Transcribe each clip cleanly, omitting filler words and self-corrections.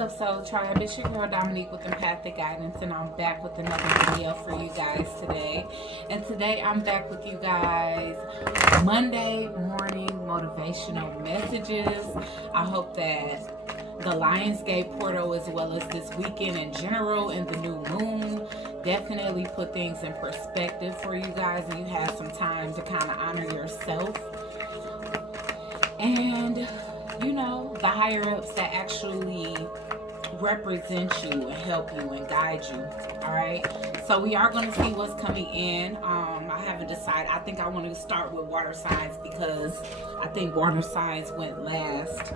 up, Soultribe? It's your girl Dominique with Empathic Guidance, and I'm back with another video for you guys today. And today I'm back with you guys Monday morning motivational messages. I hope that the Lionsgate portal, as well as this weekend in general and the new moon, definitely put things in perspective for you guys, and you have some time to kind of honor yourself and you know, the higher ups that actually represent you and help you and guide you. All right, so we are going to see what's coming in. I haven't decided. I think I want to start with water signs because I think water signs went last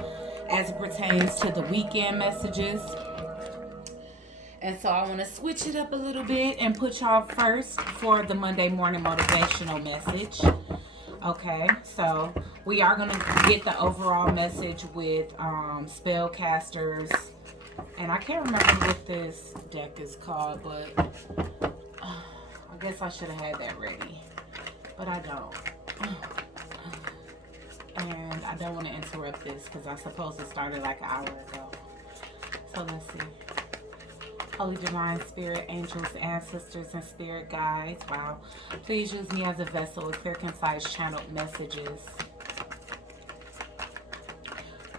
as it pertains to the weekend messages. And so I want to switch it up a little bit and put y'all first for the Monday morning motivational message. Okay, so we are going to get the overall message with spellcasters. And I can't remember what this deck is called, but I guess I should have had that ready. But I don't. And I don't want to interrupt this because I suppose it started like an hour ago. So let's see. Holy Divine Spirit, angels, ancestors, and spirit guides. Wow. Please use me as a vessel with clear, concise, channeled messages.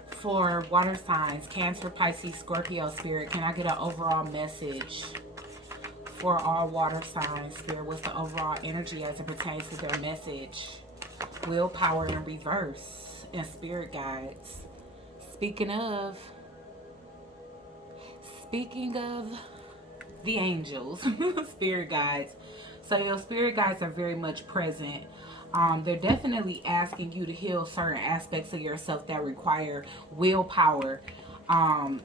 For water signs, Cancer, Pisces, Scorpio, Spirit, can I get an overall message for all water signs? Spirit, what's the overall energy as it pertains to their message? Willpower in reverse and spirit guides. Speaking of the angels, spirit guides. So your spirit guides are very much present. They're definitely asking you to heal certain aspects of yourself that require willpower. And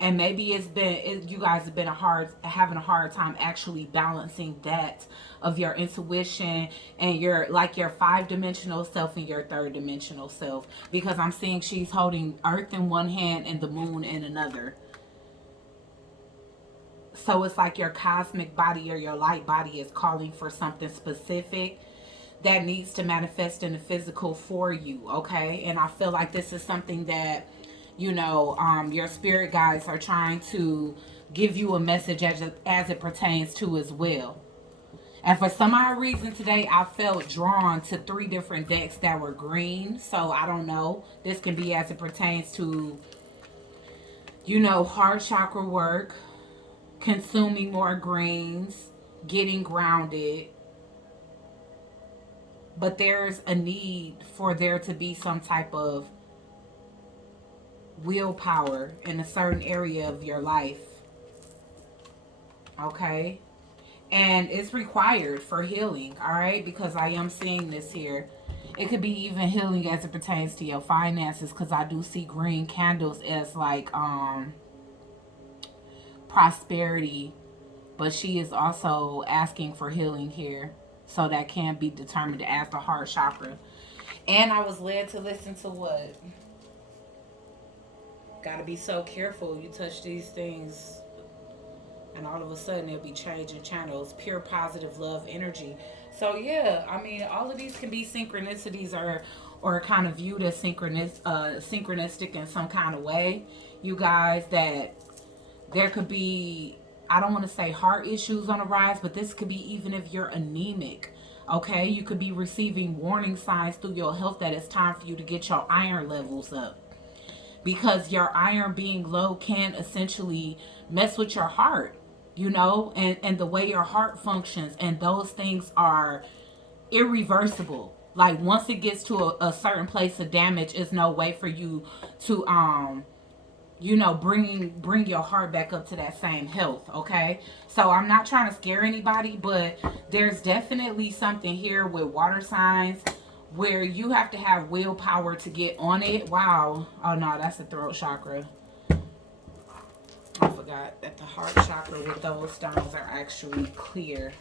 maybe you guys have been having a hard time actually balancing that of your intuition and your 5-dimensional self and your 3rd-dimensional self. Because I'm seeing she's holding Earth in one hand and the moon in another. So it's like your cosmic body or your light body is calling for something specific that needs to manifest in the physical for you, okay? And I feel like this is something that, you know, your spirit guides are trying to give you a message as it pertains to as well. And for some odd reason today, I felt drawn to 3 different decks that were green. So I don't know. This can be as it pertains to, you know, heart chakra work, consuming more greens, getting grounded. But there's a need for there to be some type of willpower in a certain area of your life. Okay? And it's required for healing, all right? Because I am seeing this here. It could be even healing as it pertains to your finances, because I do see green candles as like prosperity, but she is also asking for healing here, so that can be determined as the heart chakra. And I was led to listen to what? Gotta be so careful. You touch these things and all of a sudden it'll be changing channels. Pure positive love energy. So yeah, I mean, all of these can be synchronicities or kind of viewed as synchronistic in some kind of way. You guys, that there could be, I don't want to say heart issues on the rise, but this could be even if you're anemic. Okay, you could be receiving warning signs through your health that it's time for you to get your iron levels up. Because your iron being low can essentially mess with your heart, you know, and the way your heart functions. And those things are irreversible. Like once it gets to a certain place of damage, there's no way for you to you know, bring your heart back up to that same health, okay? So I'm not trying to scare anybody, but there's definitely something here with water signs where you have to have willpower to get on it. Wow. Oh no, that's the throat chakra. I forgot that the heart chakra with those stones are actually clear.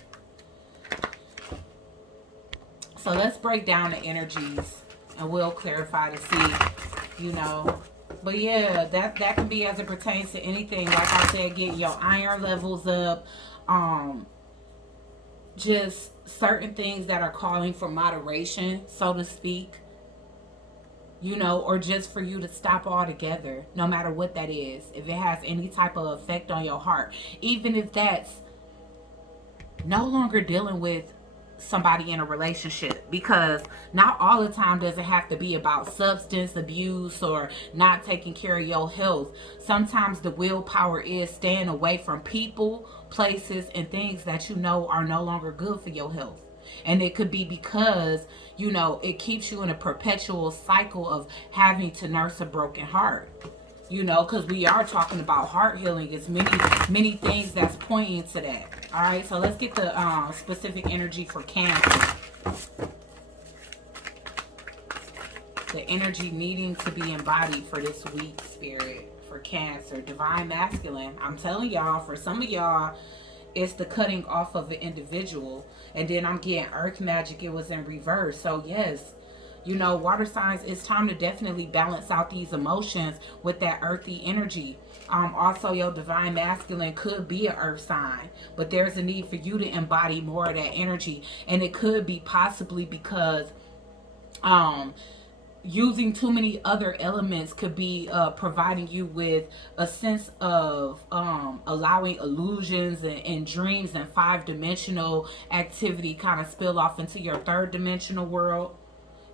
So let's break down the energies and we'll clarify to see, you know. But yeah, that can be as it pertains to anything. Like I said, getting your iron levels up. Just certain things that are calling for moderation, so to speak. you know, or just for you to stop altogether, no matter what that is. If it has any type of effect on your heart, even if that's no longer dealing with somebody in a relationship, because not all the time does it have to be about substance abuse or not taking care of your health. Sometimes the willpower is staying away from people, places, and things that you know are no longer good for your health. And it could be because, you know, it keeps you in a perpetual cycle of having to nurse a broken heart. You know, because we are talking about heart healing. It's many things that's pointing to that. All right, so let's get the specific energy for Cancer. The energy needing to be embodied for this week, Spirit, for Cancer. Divine Masculine. I'm telling y'all, for some of y'all, it's the cutting off of an individual. And then I'm getting Earth Magic. It was in reverse. So, yes. You know, water signs, it's time to definitely balance out these emotions with that earthy energy. Also, your divine masculine could be an earth sign, but there's a need for you to embody more of that energy. And it could be possibly because using too many other elements could be providing you with a sense of allowing illusions and dreams and 5-dimensional activity kind of spill off into your 3rd-dimensional world.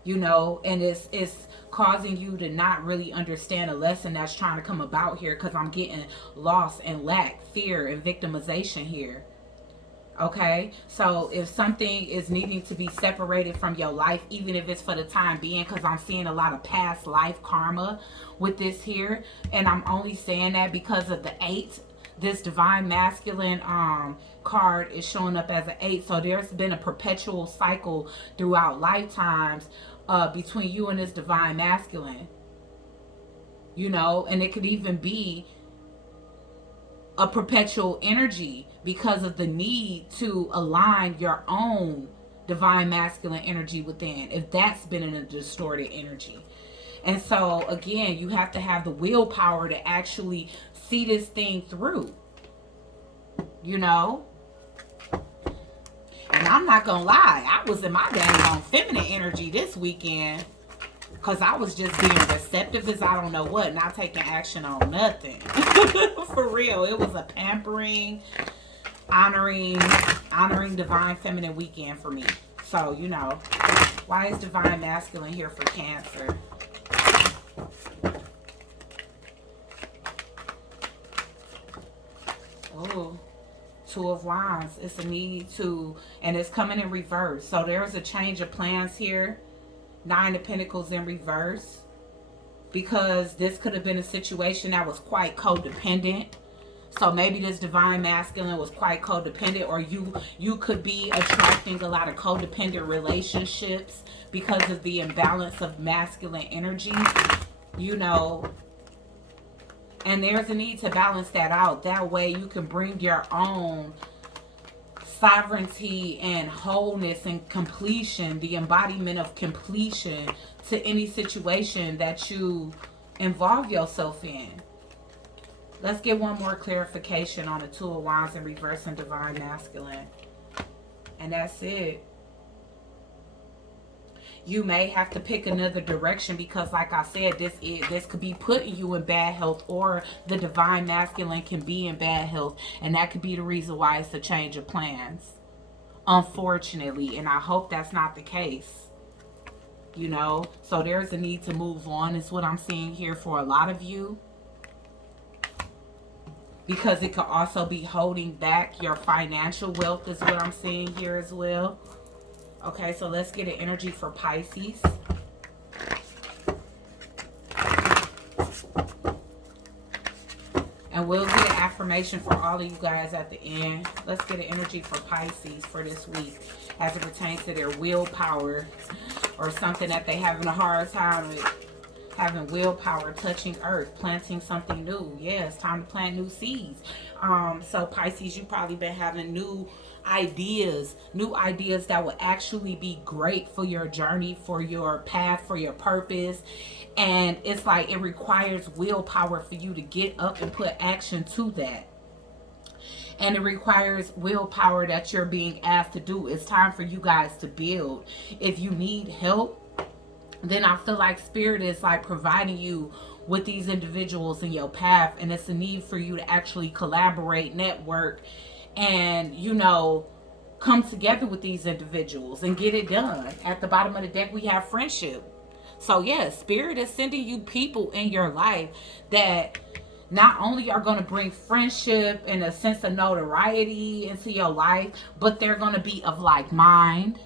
You know, and it's causing you to not really understand a lesson that's trying to come about here, because I'm getting loss and lack, fear, and victimization here. Okay, so if something is needing to be separated from your life, even if it's for the time being, because I'm seeing a lot of past life karma with this here, and I'm only saying that because of the 8. This divine masculine card is showing up as an 8. So there's been a perpetual cycle throughout lifetimes between you and this divine masculine. You know, and it could even be a perpetual energy because of the need to align your own divine masculine energy within, if that's been in a distorted energy. And so again, you have to have the willpower to actually see this thing through, you know. And I'm not gonna lie, I was in my dang on feminine energy this weekend, because I was just being receptive as I don't know what, not taking action on nothing. For real, it was a pampering, honoring divine feminine weekend for me. So, you know, why is divine masculine here for Cancer? Oh, 2 of Wands. It's a need to, and it's coming in reverse. So there's a change of plans here. 9 of Pentacles in reverse. Because this could have been a situation that was quite codependent. So maybe this divine masculine was quite codependent, or you could be attracting a lot of codependent relationships because of the imbalance of masculine energy, you know. And there's a need to balance that out. That way you can bring your own sovereignty and wholeness and completion, the embodiment of completion to any situation that you involve yourself in. Let's get one more clarification on the 2 of Wands in reverse and divine masculine. And that's it. You may have to pick another direction because, like I said, this could be putting you in bad health, or the divine masculine can be in bad health, and that could be the reason why it's a change of plans, unfortunately. And I hope that's not the case, you know. So there's a need to move on, is what I'm seeing here for a lot of you, because it could also be holding back your financial wealth, is what I'm seeing here as well. Okay, so let's get an energy for Pisces. And we'll get an affirmation for all of you guys at the end. Let's get an energy for Pisces for this week as it pertains to their willpower, or something that they're having a hard time with. Having willpower, touching earth, planting something new. Yeah, it's time to plant new seeds. So Pisces, you've probably been having new ideas that will actually be great for your journey, for your path, for your purpose. And it's like it requires willpower for you to get up and put action to that. And it requires willpower that you're being asked to do. It's time for you guys to build. If you need help, then I feel like spirit is like providing you with these individuals in your path, and it's a need for you to actually collaborate, network, and come together with these individuals and get it done. At the bottom of the deck we have friendship. So yeah, spirit is sending you people in your life that not only are going to bring friendship and a sense of notoriety into your life, but they're going to be of like mind,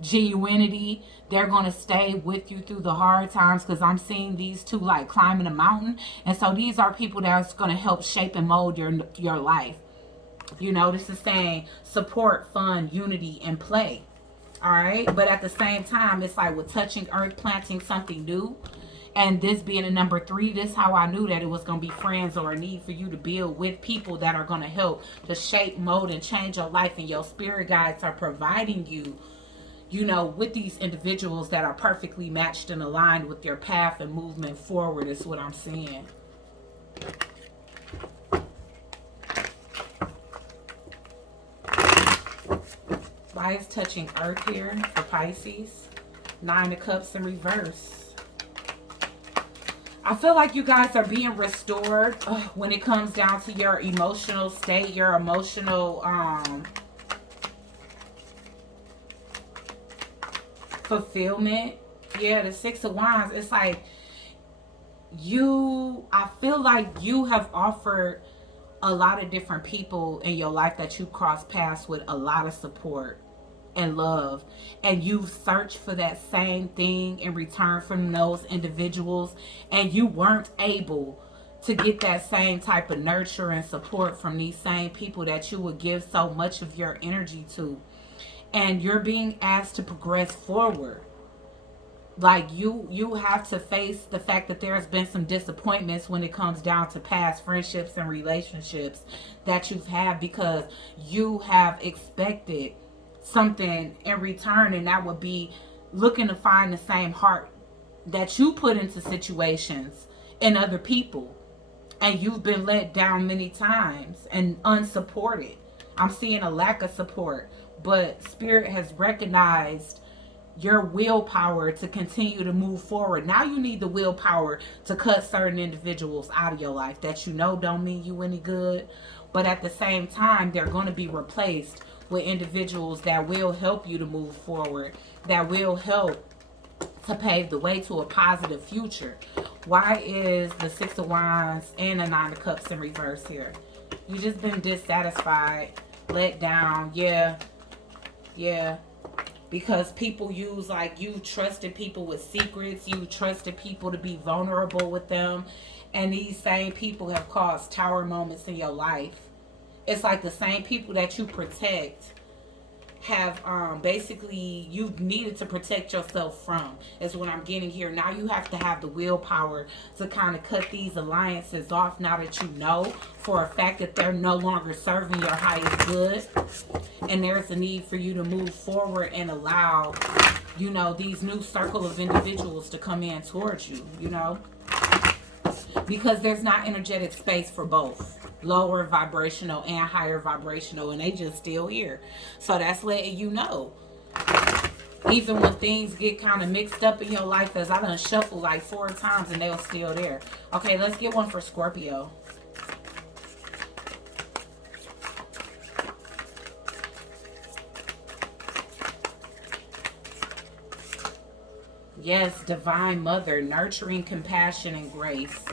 genuinity. They're going to stay with you through the hard times, because I'm seeing these two like climbing a mountain. And so these are people that's going to help shape and mold your life. This is saying support, fun, unity, and play. All right. But at the same time, it's like with touching earth, planting something new. And this being a number 3, this is how I knew that it was going to be friends, or a need for you to build with people that are going to help to shape, mold, and change your life. And your spirit guides are providing you, with these individuals that are perfectly matched and aligned with your path and movement forward, is what I'm seeing. Why is touching earth here for Pisces? 9 of Cups in reverse. I feel like you guys are being restored when it comes down to your emotional state, your emotional fulfillment. Yeah, the 6 of Wands. It's like I feel like you have offered a lot of different people in your life that you cross paths with a lot of support and love, and you've searched for that same thing in return from those individuals, and you weren't able to get that same type of nurture and support from these same people that you would give so much of your energy to. And you're being asked to progress forward. Like you have to face the fact that there's been some disappointments when it comes down to past friendships and relationships that you've had, because you have expected something in return, and that would be looking to find the same heart that you put into situations in other people, and you've been let down many times and unsupported. I'm seeing a lack of support, but spirit has recognized your willpower to continue to move forward. Now you need the willpower to cut certain individuals out of your life that don't mean you any good, but at the same time they're going to be replaced with individuals that will help you to move forward, that will help to pave the way to a positive future. Why is the 6 of Wands and the 9 of Cups in reverse here? You just been dissatisfied, let down. Yeah. Because people use, like, you trusted people with secrets, you trusted people to be vulnerable with them, and these same people have caused tower moments in your life. It's like the same people that you protect have basically you've needed to protect yourself from, is what I'm getting here. Now you have to have the willpower to kind of cut these alliances off, now that you know for a fact that they're no longer serving your highest good, and there's a need for you to move forward and allow these new circle of individuals to come in towards you, because there's not energetic space for both lower vibrational and higher vibrational, and they just still here. So that's letting you know, even when things get kind of mixed up in your life, as I done shuffled like 4 times and they're still there. Okay, let's get one for Scorpio. Yes, Divine Mother, nurturing, compassion, and grace.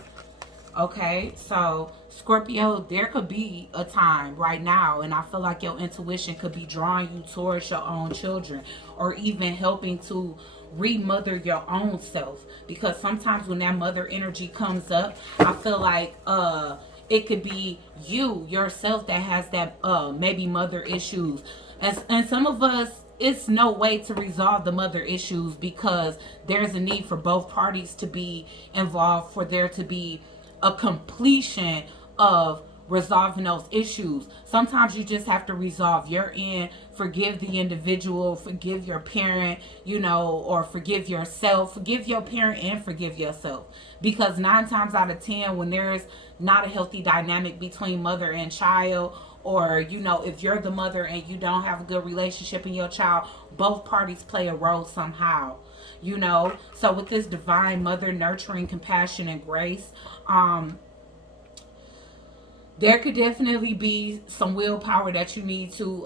Okay, so Scorpio, there could be a time right now, and I feel like your intuition could be drawing you towards your own children, or even helping to remother your own self, because sometimes when that mother energy comes up, I feel like it could be you yourself that has that maybe mother issues, and some of us, it's no way to resolve the mother issues, because there's a need for both parties to be involved, for there to be a completion of resolving those issues. Sometimes you just have to resolve your end, forgive the individual, forgive your parent, or forgive yourself, forgive your parent and forgive yourself. Because 9 times out of 10, when there's not a healthy dynamic between mother and child, or if you're the mother and you don't have a good relationship in your child, both parties play a role somehow. you know. So with this divine mother, nurturing, compassion, and grace, there could definitely be some willpower that you need to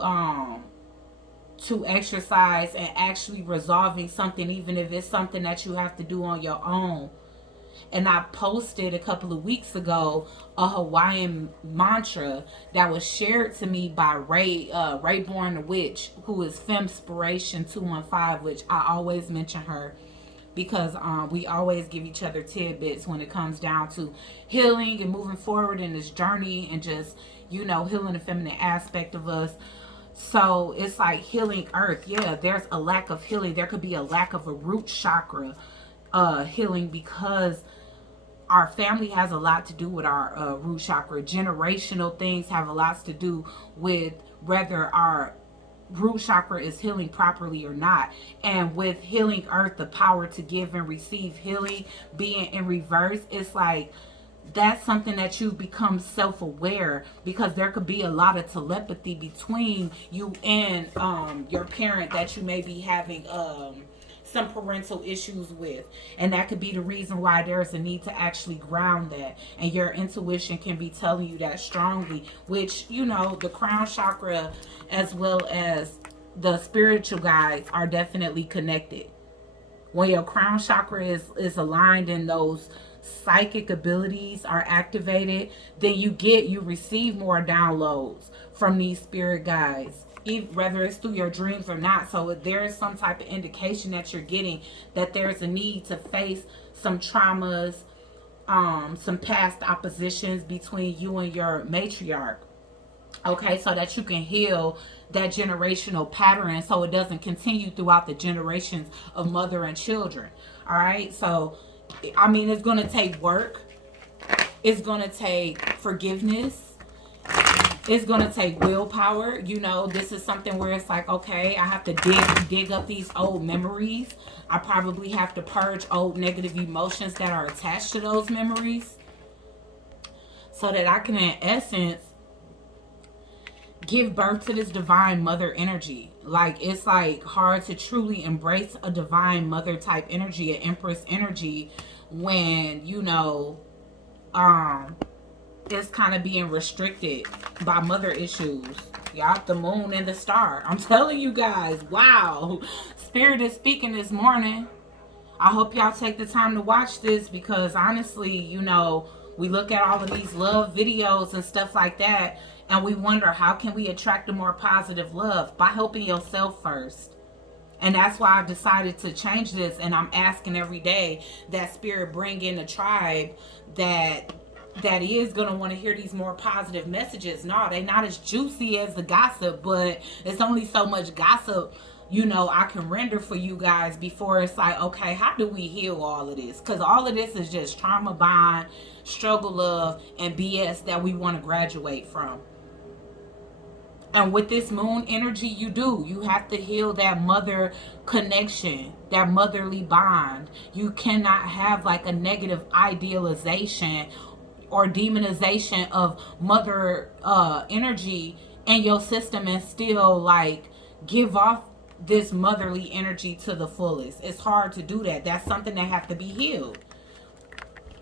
exercise and actually resolving something, even if it's something that you have to do on your own. And I posted a couple of weeks ago a Hawaiian mantra that was shared to me by Rayborn the Witch, who is Femspiration 215, which I always mention her because we always give each other tidbits when it comes down to healing and moving forward in this journey, and just, you know, healing the feminine aspect of us. So it's like healing earth. Yeah, there's a lack of healing. There could be a lack of a root chakra healing, because our family has a lot to do with our root chakra. Generational things have a lot to do with whether our root chakra is healing properly or not. And with healing earth, the power to give and receive healing being in reverse, it's like that's something that you've become self-aware, because there could be a lot of telepathy between you and your parent that you may be having some parental issues with, and that could be the reason why there's a need to actually ground that, and your intuition can be telling you that strongly, which, you know, the crown chakra as well as the spiritual guides are definitely connected. When your crown chakra is aligned and those psychic abilities are activated, then you receive more downloads from these spirit guides, whether it's through your dreams or not. So if there is some type of indication that you're getting that there's a need to face some traumas, some past oppositions between you and your matriarch, okay, so that you can heal that generational pattern so it doesn't continue throughout the generations of mother and children. All right, so I mean, it's going to take work, it's going to take forgiveness, it's going to take willpower. You know, this is something where it's like, okay, I have to dig up these old memories. I probably have to purge old negative emotions that are attached to those memories, so that I can, in essence, give birth to this divine mother energy. Like, it's like hard to truly embrace a divine mother type energy, an empress energy, when, you know, it's kind of being restricted by mother issues. Y'all, the moon and the star. I'm telling you guys, wow. Spirit is speaking this morning. I hope y'all take the time to watch this, because honestly, you know, we look at all of these love videos and stuff like that, and we wonder, how can we attract a more positive love? By helping yourself first. And that's why I've decided to change this, and I'm asking every day that Spirit bring in a tribe that is going to want to hear these more positive messages. No, they're not as juicy as the gossip, but it's only so much gossip, you know, I can render for you guys before it's like, okay, how do we heal all of this? Because all of this is just trauma bond, struggle love, and BS that we want to graduate from. And with this moon energy, you have to heal that mother connection, that motherly bond. You cannot have like a negative idealization or demonization of mother energy in your system and still like give off this motherly energy to the fullest. It's hard to do that. That's something that have to be healed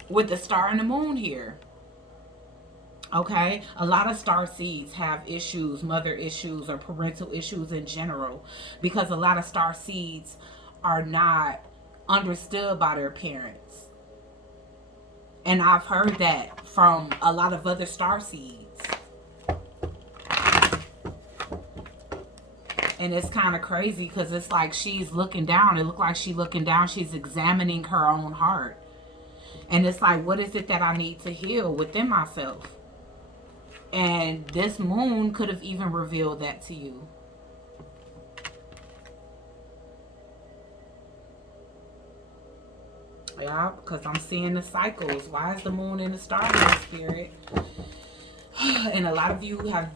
with the star and the moon here. Okay, a lot of star seeds have issues, mother issues, or parental issues in general, because a lot of star seeds are not understood by their parents. And I've heard that from a lot of other star seeds. And it's kind of crazy, because it's like she's looking down. It looked like she's looking down. She's examining her own heart. And it's like, what is it that I need to heal within myself? And this moon could have even revealed that to you. Yeah, because I'm seeing the cycles. Why is the moon in the star here, Spirit? And a lot of you have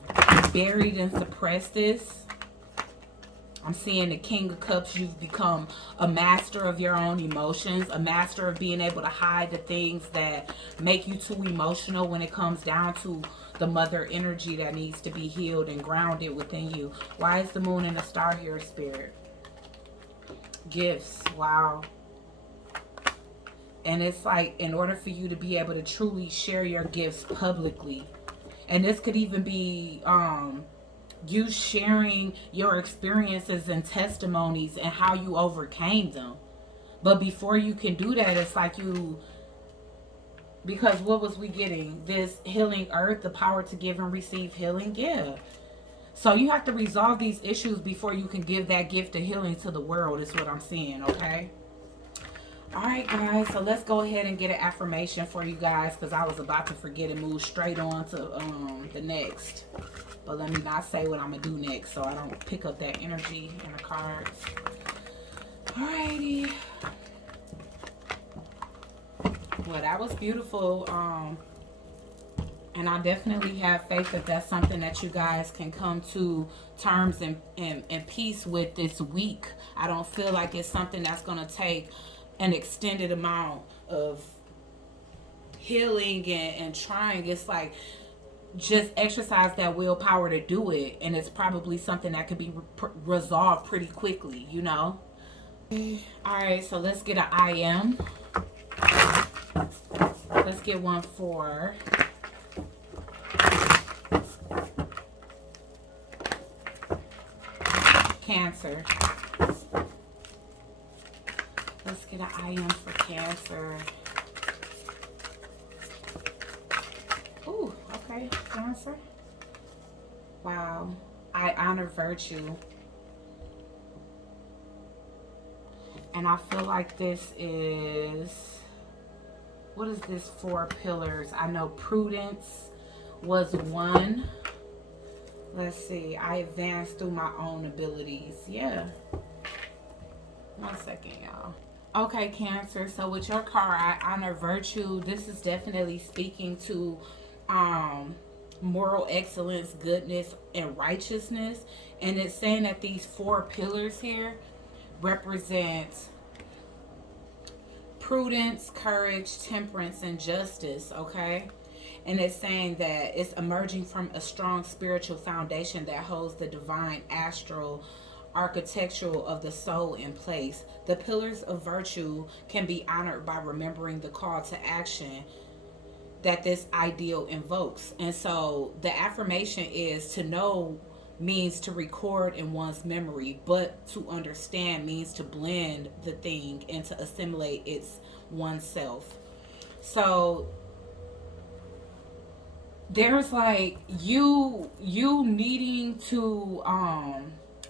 buried and suppressed this. I'm seeing the King of Cups. You've become a master of your own emotions, a master of being able to hide the things that make you too emotional when it comes down to the mother energy that needs to be healed and grounded within you. Why is the moon and the star here, Spirit? Gifts. Wow. And it's like, in order for you to be able to truly share your gifts publicly, and this could even be you sharing your experiences and testimonies and how you overcame them. But before you can do that, it's like because what was we getting? This healing earth, the power to give and receive healing. Yeah. So you have to resolve these issues before you can give that gift of healing to the world, is what I'm seeing, okay? All right, guys, so let's go ahead and get an affirmation for you guys, because I was about to forget and move straight on to the next. But let me not say what I'm going to do next so I don't pick up that energy in the cards. All righty. Well, that was beautiful. And I definitely have faith that that's something that you guys can come to terms and peace with this week. I don't feel like it's something that's going to take an extended amount of healing and trying. It's like, just exercise that willpower to do it, and it's probably something that could be resolved pretty quickly, you know. All right, so let's get an I am. Let's get one for Cancer. Let's get an I am for Cancer. Ooh, okay, Cancer. Wow. I honor virtue. And I feel like this is, what is this? 4 pillars. I know prudence was one. Let's see. I advanced through my own abilities. Yeah. 1 second, y'all. Okay, Cancer. So with your card, I honor virtue. This is definitely speaking to moral excellence, goodness, and righteousness. And it's saying that these 4 pillars here represent prudence, courage, temperance, and justice, okay? And it's saying that it's emerging from a strong spiritual foundation that holds the divine astral architectural of the soul in place. The pillars of virtue can be honored by remembering the call to action that this ideal invokes. And so the affirmation is, to know means to record in one's memory, but to understand means to blend the thing and to assimilate its oneself. So there's like you needing to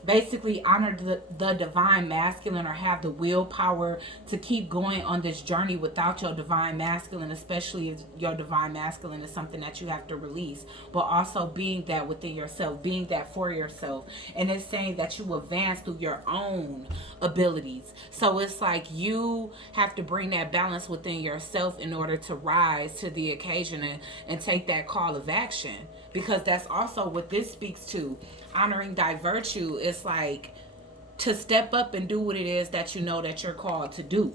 basically honor the divine masculine, or have the willpower to keep going on this journey without your divine masculine, especially if your divine masculine is something that you have to release, but also being that within yourself, being that for yourself. And it's saying that you advance through your own abilities. So it's like you have to bring that balance within yourself in order to rise to the occasion and take that call of action, because that's also what this speaks to. Honoring thy virtue is like to step up and do what it is that you know that you're called to do.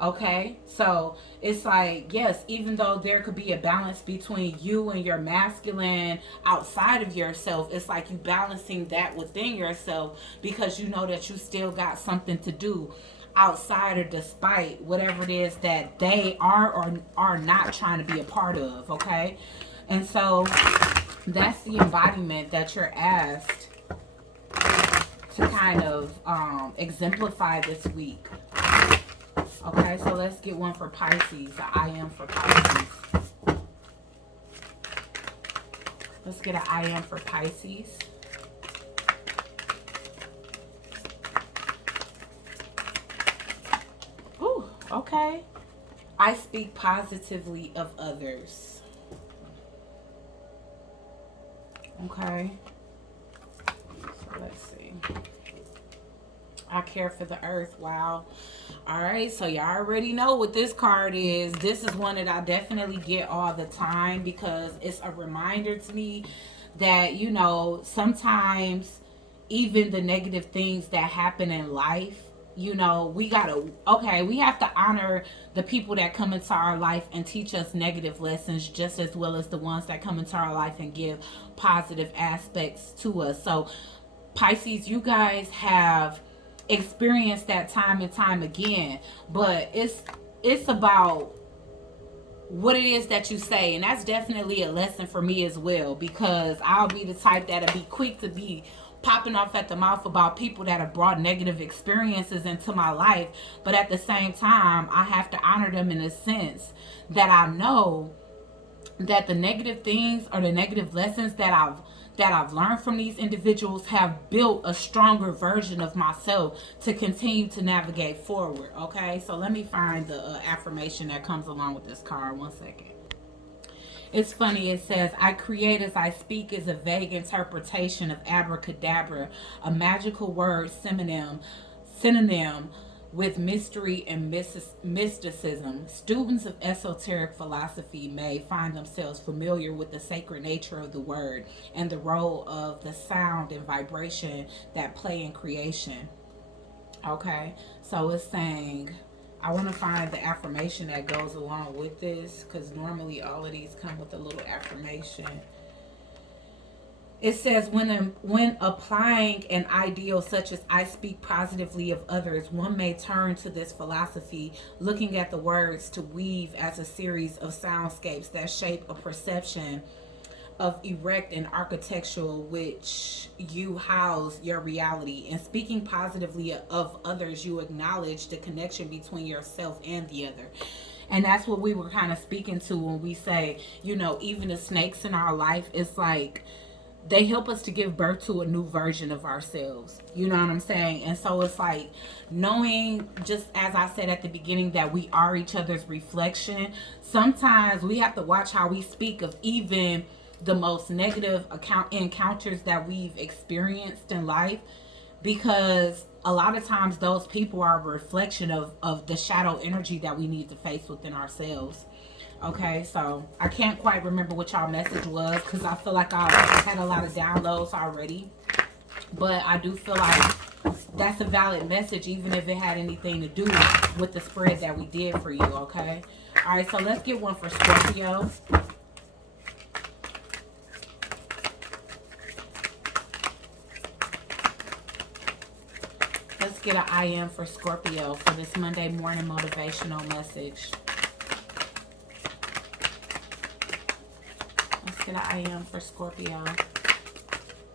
Okay, so it's like, yes, even though there could be a balance between you and your masculine outside of yourself, it's like you balancing that within yourself, because you know that you still got something to do outside or despite whatever it is that they are or are not trying to be a part of. Okay, and so that's the embodiment that you're asked to kind of exemplify this week. Okay, so let's get one for Pisces. I am for Pisces. Let's get an I am for Pisces. Ooh, okay. I speak positively of others. Okay, so let's see. I care for the earth. Wow. All right, so y'all already know what this card is. This is one that I definitely get all the time, because it's a reminder to me that, you know, sometimes even the negative things that happen in life, you know, we have to honor the people that come into our life and teach us negative lessons, just as well as the ones that come into our life and give positive aspects to us. So Pisces, you guys have experience that time and time again. But it's about what it is that you say, and that's definitely a lesson for me as well, because I'll be the type that'll be quick to be popping off at the mouth about people that have brought negative experiences into my life, but at the same time I have to honor them in a sense that I know that the negative things or the negative lessons that I've learned from these individuals have built a stronger version of myself to continue to navigate forward. Okay, so let me find the affirmation that comes along with this card. 1 second. It's funny, it says, I create as I speak is a vague interpretation of abracadabra, a magical word synonym with mystery and mysticism. Students of esoteric philosophy may find themselves familiar with the sacred nature of the word and the role of the sound and vibration that play in creation. Okay, so it's saying, I want to find the affirmation that goes along with this, because normally all of these come with a little affirmation. It says, when applying an ideal such as I speak positively of others, one may turn to this philosophy, looking at the words to weave as a series of soundscapes that shape a perception of erect and architectural which you house your reality. And speaking positively of others, you acknowledge the connection between yourself and the other. And that's what we were kind of speaking to when we say, you know, even the snakes in our life, it's like they help us to give birth to a new version of ourselves. You know what I'm saying? And so it's like knowing, just as I said at the beginning, that we are each other's reflection. Sometimes we have to watch how we speak of even the most negative encounters that we've experienced in life, because a lot of times those people are a reflection of the shadow energy that we need to face within ourselves. Okay, so I can't quite remember what y'all message was, because I feel like I had a lot of downloads already. But I do feel like that's a valid message, even if it had anything to do with the spread that we did for you, okay? All right, so let's get one for Scorpio. Let's get an I am for Scorpio for this Monday morning motivational message. I am for Scorpio.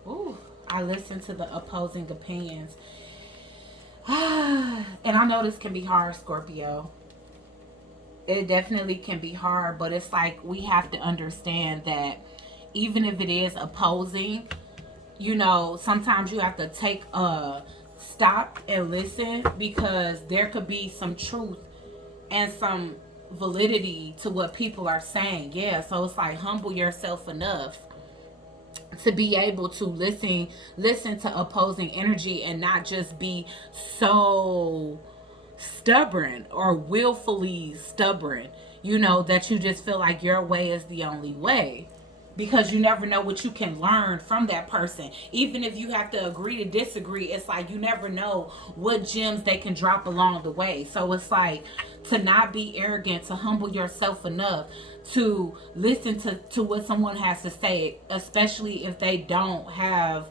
Ooh, I listen to the opposing opinions. And I know this can be hard, Scorpio. It definitely can be hard, but it's like we have to understand that even if it is opposing, you know, sometimes you have to take a stop and listen, because there could be some truth and some validity to what people are saying. Yeah, so it's like humble yourself enough to be able to listen to opposing energy and not just be so stubborn or willfully stubborn, you know, that you just feel like your way is the only way. Because you never know what you can learn from that person. Even if you have to agree to disagree, it's like you never know what gems they can drop along the way. So it's like to not be arrogant, to humble yourself enough to listen to what someone has to say, especially if they don't have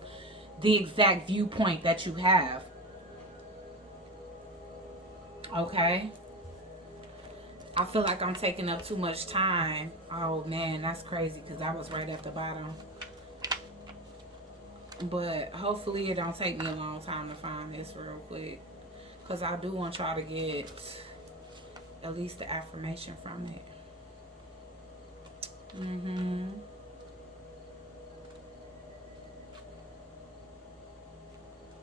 the exact viewpoint that you have. Okay? I feel like I'm taking up too much time. Oh man, that's crazy, because I was right at the bottom. But hopefully it don't take me a long time to find this real quick, because I do want y'all to get at least the affirmation from it.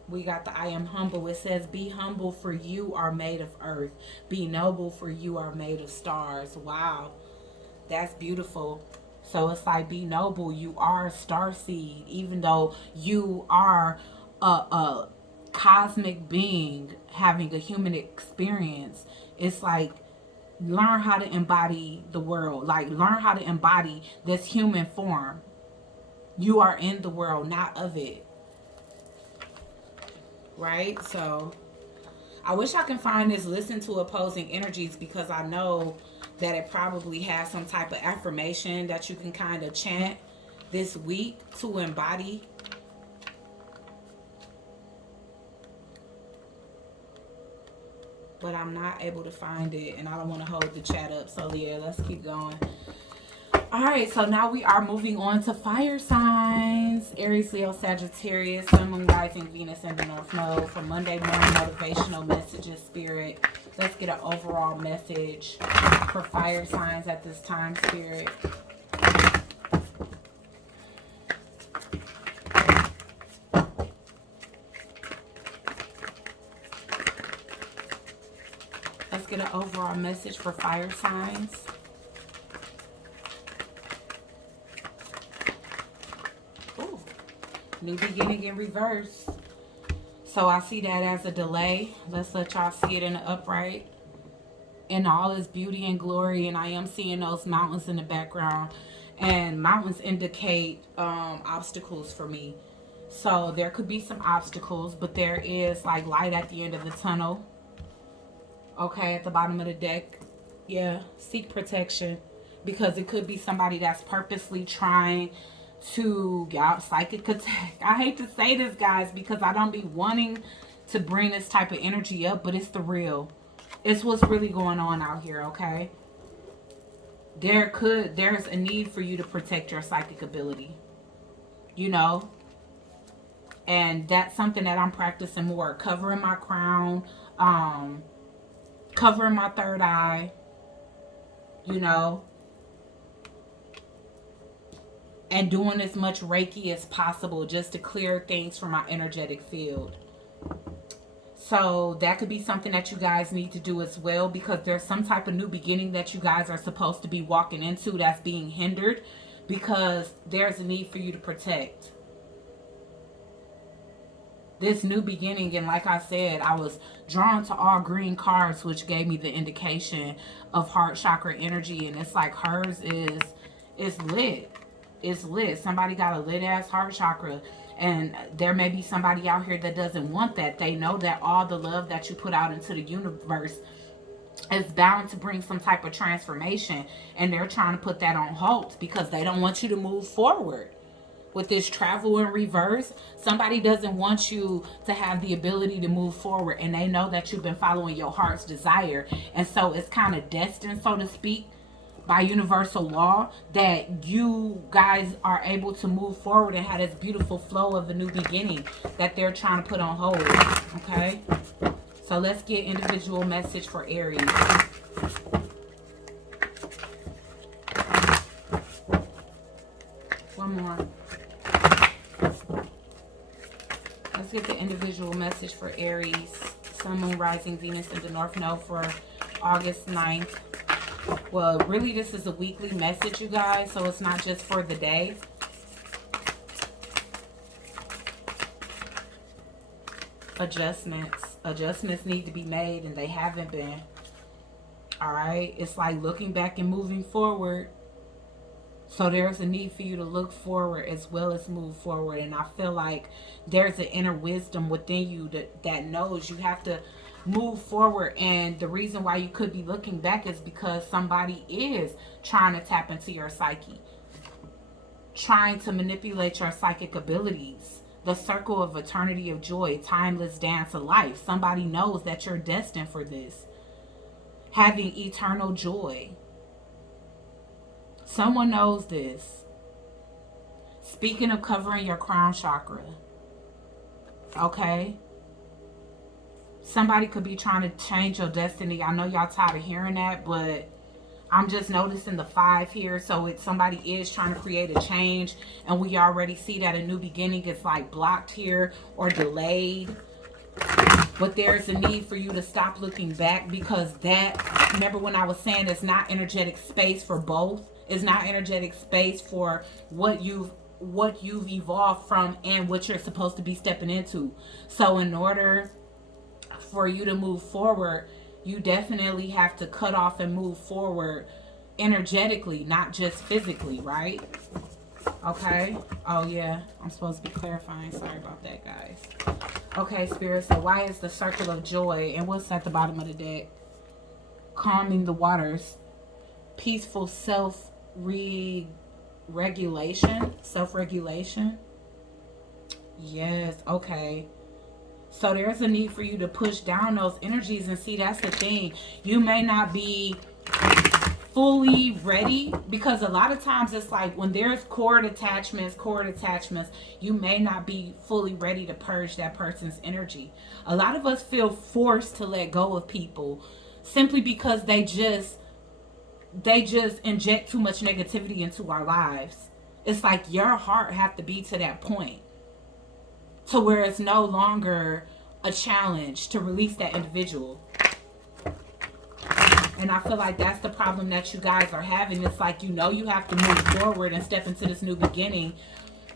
We got the I am humble. It says, be humble, for you are made of earth. Be noble, for you are made of stars. Wow, that's beautiful. So it's like, be noble. You are a star seed, even though you are a cosmic being having a human experience. It's like, learn how to embody the world. Like, learn how to embody this human form. You are in the world, not of it. Right? So I wish I can find this listen to opposing energies, because I know that it probably has some type of affirmation that you can kind of chant this week to embody. but I'm not able to find it, and I don't want to hold the chat up. So yeah, let's keep going. All right, so now we are moving on to fire signs. Aries, Leo, Sagittarius, Sun, Moon, Rising, Venus, and the North Node. For Monday morning motivational messages, Spirit. Let's get an overall message for fire signs at this time, Spirit. Let's get an overall message for fire signs. New beginning in reverse. So I see that as a delay. Let's let y'all see it in the upright. In all its beauty and glory. And I am seeing those mountains in the background. And mountains indicate obstacles for me. So there could be some obstacles. But there is like light at the end of the tunnel. Okay, at the bottom of the deck. Yeah, seek protection. Because it could be somebody that's purposely trying to psychic attack. I hate to say this, guys, because I don't be wanting to bring this type of energy up, but it's the real. It's what's really going on out here, okay? There's a need for you to protect your psychic ability. You know? And that's something that I'm practicing more. Covering my crown, covering my third eye, you know, and doing as much Reiki as possible just to clear things from my energetic field. So that could be something that you guys need to do as well, because there's some type of new beginning that you guys are supposed to be walking into that's being hindered because there's a need for you to protect this new beginning. And like I said, I was drawn to all green cards, which gave me the indication of heart chakra energy. And it's like hers is lit. It's lit. Somebody got a lit ass heart chakra, and there may be somebody out here that doesn't want that. They know that all the love that you put out into the universe is bound to bring some type of transformation, and they're trying to put that on hold because they don't want you to move forward. With this travel in reverse, somebody doesn't want you to have the ability to move forward, and they know that you've been following your heart's desire, and so it's kind of destined, so to speak, by universal law, that you guys are able to move forward and have this beautiful flow of the new beginning that they're trying to put on hold. Okay, so let's get individual message for Aries. One more. Let's get the individual message for Aries, Sun, Moon, Rising, Venus, and the North Node for August 9th. Well, really, this is a weekly message, you guys, so it's not just for the day. Adjustments need to be made, and they haven't been. All right, it's like looking back and moving forward. So there's a need for you to look forward as well as move forward. And I feel like there's an inner wisdom within you that knows you have to move forward. And the reason why you could be looking back is because somebody is trying to tap into your psyche, trying to manipulate your psychic abilities. The circle of eternity of joy, timeless dance of life. Somebody knows that you're destined for this. Having eternal joy. Someone knows this. Speaking of covering your crown chakra. Okay? Somebody could be trying to change your destiny. I know y'all tired of hearing that, but I'm just noticing the 5 here. So it's somebody is trying to create a change, and we already see that a new beginning is like blocked here or delayed. But there's a need for you to stop looking back, because that, remember when I was saying it's not energetic space for both. It's not energetic space for what you've evolved from and what you're supposed to be stepping into. So in order for you to move forward, you definitely have to cut off and move forward energetically, not just physically, right? Okay. Oh yeah, I'm supposed to be clarifying. Sorry about that, guys. Okay, Spirit, so why is the circle of joy, and what's at the bottom of the deck? Calming the waters. Peaceful self-regulation. Yes, okay. So there's a need for you to push down those energies. And see, that's the thing. You may not be fully ready, because a lot of times it's like when there's cord attachments, you may not be fully ready to purge that person's energy. A lot of us feel forced to let go of people simply because they just inject too much negativity into our lives. It's like your heart have to be to that point to where it's no longer a challenge to release that individual. And I feel like that's the problem that you guys are having. It's like, you have to move forward and step into this new beginning.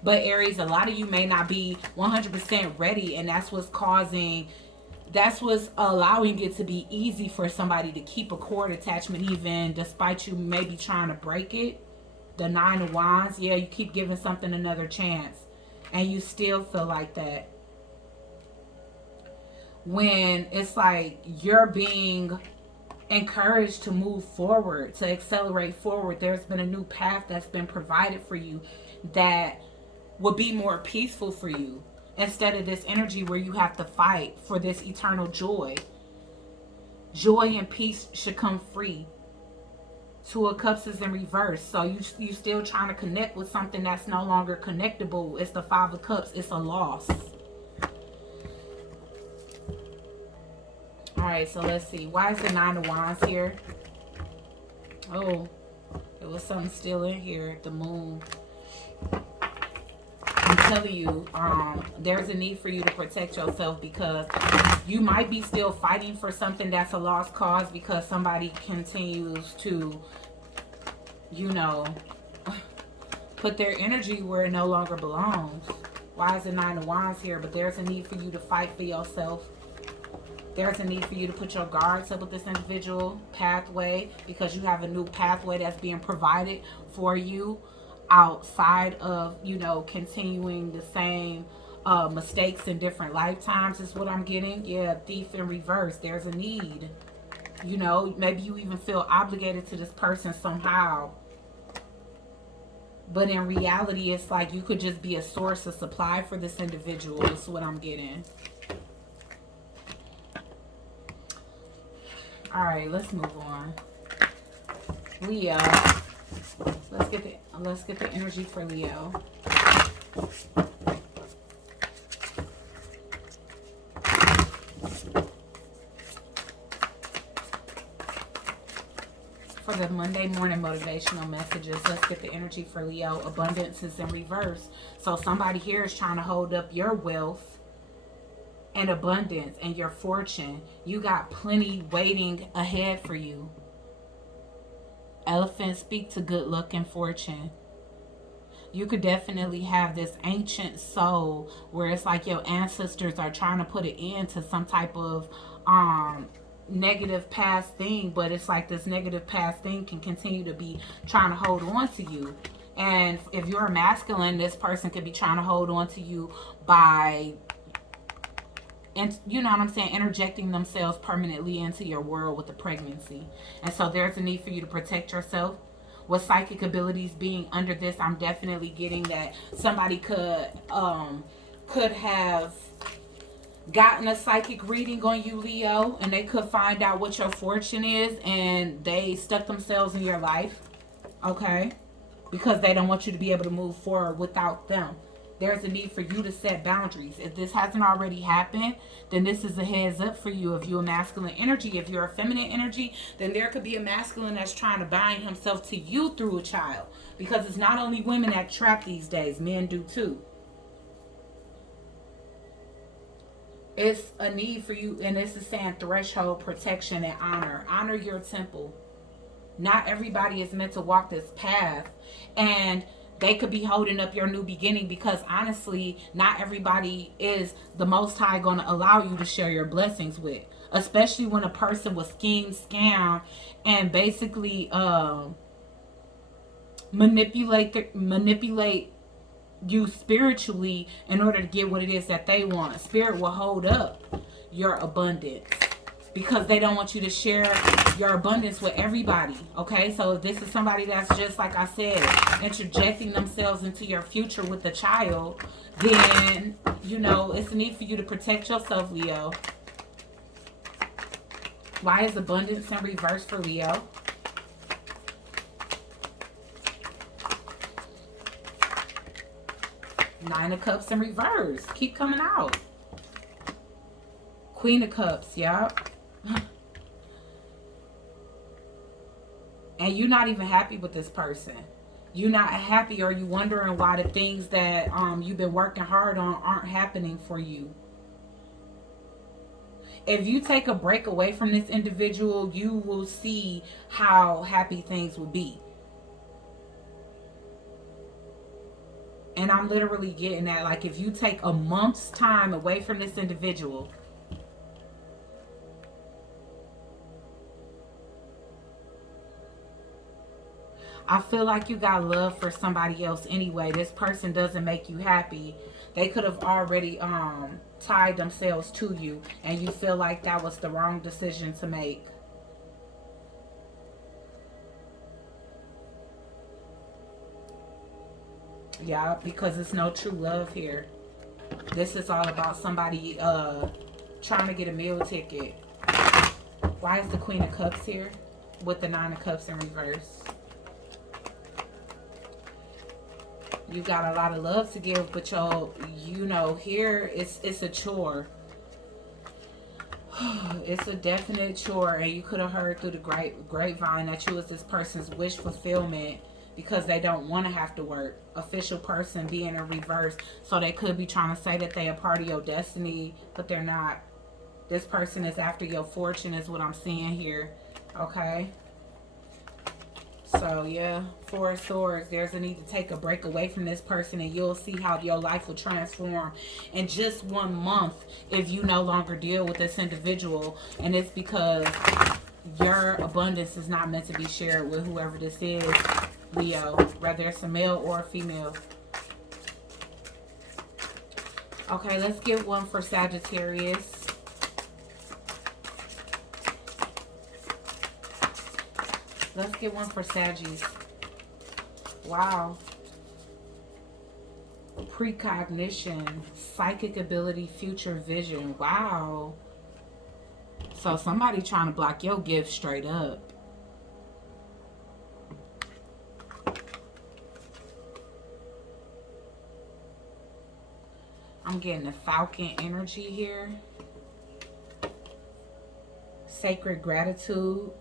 But Aries, a lot of you may not be 100% ready. And that's what's allowing it to be easy for somebody to keep a cord attachment, even despite you maybe trying to break it. The 9 of Wands. Yeah, you keep giving something another chance. And you still feel like that. When it's like you're being encouraged to move forward, to accelerate forward. There's been a new path that's been provided for you that would be more peaceful for you, instead of this energy where you have to fight for this eternal joy. Joy and peace should come free. 2 of Cups is in reverse. So you still trying to connect with something that's no longer connectable. It's the 5 of Cups. It's a loss. Alright, so let's see. Why is the 9 of Wands here? Oh, there was something still in here. The moon. I'm telling you, there's a need for you to protect yourself, because you might be still fighting for something that's a lost cause, because somebody continues to, put their energy where it no longer belongs. Why is the 9 of Wands here? But there's a need for you to fight for yourself. There's a need for you to put your guards up with this individual pathway, because you have a new pathway that's being provided for you outside of, continuing the same mistakes in different lifetimes is what I'm getting. Yeah, Thief in reverse. There's a need. Maybe you even feel obligated to this person somehow. But in reality, it's like you could just be a source of supply for this individual. That's what I'm getting. All right, let's move on. Leo. Let's get the energy for Leo. For the Monday morning motivational messages, let's get the energy for Leo. Abundance is in reverse. So somebody here is trying to hold up your wealth and abundance and your fortune. You got plenty waiting ahead for you. Elephants speak to good luck and fortune. You could definitely have this ancient soul where it's like your ancestors are trying to put an end to some type of negative past thing, but it's like this negative past thing can continue to be trying to hold on to you. And if you're a masculine, this person could be trying to hold on to you by, and interjecting themselves permanently into your world with a pregnancy. And so there's a need for you to protect yourself. With psychic abilities being under this, I'm definitely getting that somebody could have gotten a psychic reading on you, Leo, and they could find out what your fortune is, and they stuck themselves in your life, okay? Because they don't want you to be able to move forward without them. There's a need for you to set boundaries. If this hasn't already happened, then this is a heads up for you. If you're a masculine energy, if you're a feminine energy, then there could be a masculine that's trying to bind himself to you through a child. Because it's not only women that trap these days, men do too. It's a need for you, and this is saying threshold, protection, and honor. Honor your temple. Not everybody is meant to walk this path, and they could be holding up your new beginning, because honestly, not everybody is the Most High going to allow you to share your blessings with. Especially when a person will scheme, scam, and basically manipulate you spiritually in order to get what it is that they want. Spirit will hold up your abundance. because they don't want you to share your abundance with everybody. Okay, so if this is somebody that's just, like I said, interjecting themselves into your future with the child, then, you know, it's a need for you to protect yourself, Leo. Why is abundance in reverse for Leo? Nine of Cups in reverse. Keep coming out. Queen of Cups, yup. And you're not even happy with this person. You're not happy, or you wondering why the things that you've been working hard on aren't happening for you. If you take a break away from this individual, you will see how happy things will be. And I'm literally getting that, like, if you take a month's time away from this individual, I feel like you got love for somebody else anyway. This person doesn't make you happy. They could have already tied themselves to you, and you feel like that was the wrong decision to make. Yeah, because it's no true love here. This is all about somebody trying to get a meal ticket. Why is the Queen of Cups here with the Nine of Cups in reverse? You got a lot of love to give, but you know, here it's a chore. It's a definite chore, and you could have heard through the grapevine that you was this person's wish fulfillment, because they don't want to have to work. Official person being in reverse, so they could be trying to say that they are part of your destiny, but they're not. This person is after your fortune, is what I'm seeing here. Okay. So yeah, Four of Swords. There's a need to take a break away from this person, and you'll see how your life will transform in just 1 month if you no longer deal with this individual. And it's because your abundance is not meant to be shared with whoever this is, Leo, whether it's a male or a female. Okay, let's get one for Sagittarius. Let's get one for Saggies. Wow. Precognition, psychic ability, future vision. Wow. So somebody trying to block your gift straight up. I'm getting the Falcon energy here. Sacred gratitude.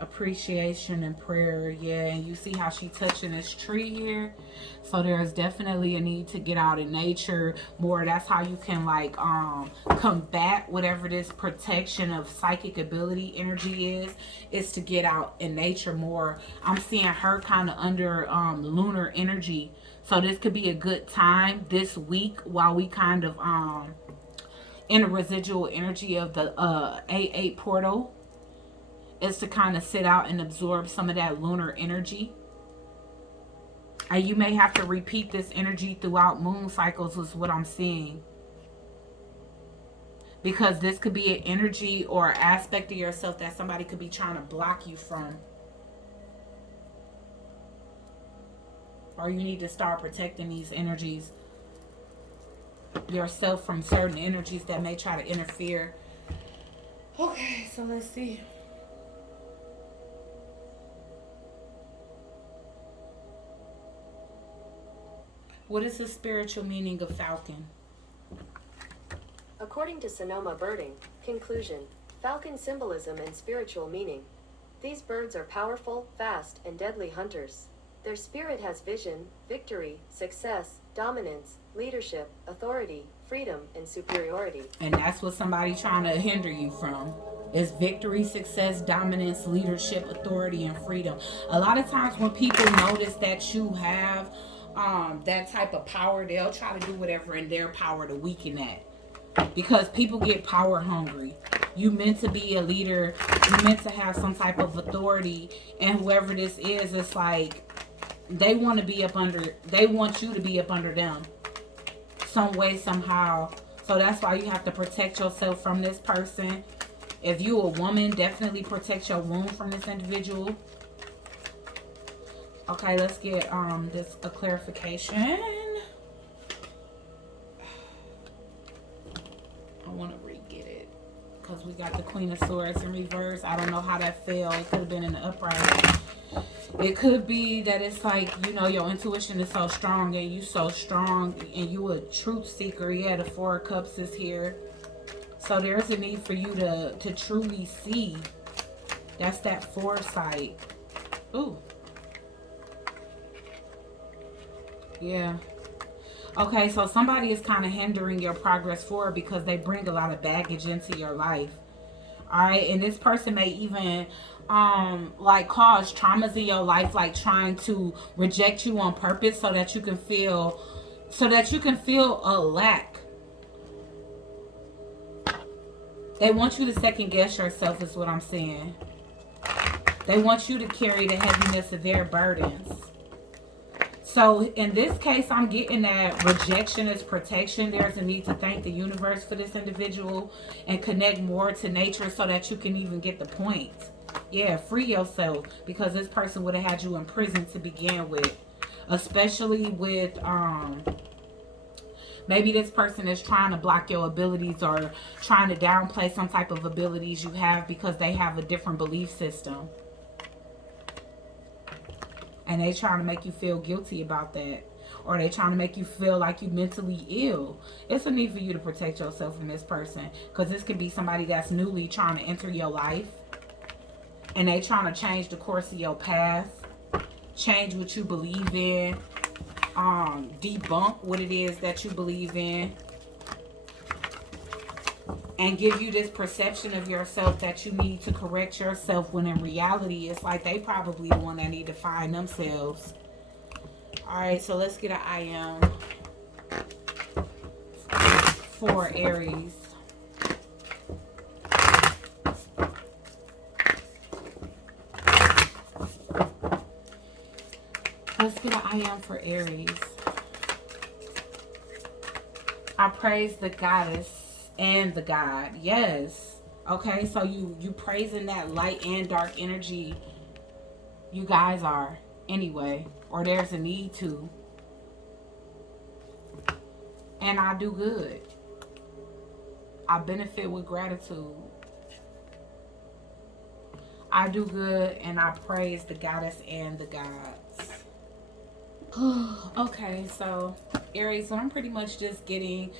Appreciation and prayer. Yeah, and you see how she touching this tree here. So there's definitely a need to get out in nature more. That's how you can, like, combat whatever this protection of psychic ability energy is to get out in nature more. I'm seeing her kind of under lunar energy, so this could be a good time this week while we kind of in the residual energy of the A8 portal, is to kind of sit out and absorb some of that lunar energy. And you may have to repeat this energy throughout moon cycles, is what I'm seeing. Because this could be an energy or an aspect of yourself that somebody could be trying to block you from. Or you need to start protecting these energies yourself from certain energies that may try to interfere. Okay, so let's see. What is the spiritual meaning of falcon? According to Sonoma Birding, conclusion, falcon symbolism and spiritual meaning. These birds are powerful, fast, and deadly hunters. Their spirit has vision, victory, success, dominance, leadership, authority, freedom, and superiority. And that's what somebody trying to hinder you from. Is victory, success, dominance, leadership, authority, and freedom. A lot of times when people notice that you have that type of power, they'll try to do whatever in their power to weaken that, because people get power hungry. You meant to be a leader, you meant to have some type of authority, and whoever this is, it's like they want to be up under, they want you to be up under them some way, somehow. So that's why you have to protect yourself from this person. If you a woman, definitely protect your womb from this individual. Okay, let's get this a clarification. I want to re-get it because we got the Queen of Swords in reverse. I don't know how that fell. It could have been in the upright. It could be that it's like, you know, your intuition is so strong and you so strong and you a truth seeker. Yeah, the Four of Cups is here. So there's a need for you to truly see. That's that foresight. Ooh. Yeah. Okay, so somebody is kind of hindering your progress forward because they bring a lot of baggage into your life. All right, and this person may even like cause traumas in your life, like trying to reject you on purpose so that you can feel a lack. They want you to second guess yourself is what I'm saying. They want you to carry the heaviness of their burdens. So in this case, I'm getting that rejection is protection. There's a need to thank the universe for this individual and connect more to nature so that you can even get the point. Yeah, free yourself, because this person would have had you in prison to begin with. Especially with, maybe this person is trying to block your abilities or trying to downplay some type of abilities you have because they have a different belief system. And they trying to make you feel guilty about that. Or they trying to make you feel like you mentally ill. It's a need for you to protect yourself from this person. Because this could be somebody that's newly trying to enter your life. And they trying to change the course of your path. Change what you believe in. Debunk what it is that you believe in. And give you this perception of yourself that you need to correct yourself, when in reality it's like they probably the one that need to find themselves. Alright, so let's get an I am for Aries. Let's get an I am for Aries. I praise the goddess and the God. Yes. Okay, so you praising that light and dark energy. You guys are anyway, or there's a need to. And I do good. I benefit with gratitude. I do good and I praise the goddess and the gods. Okay, so Aries, so I'm pretty much just getting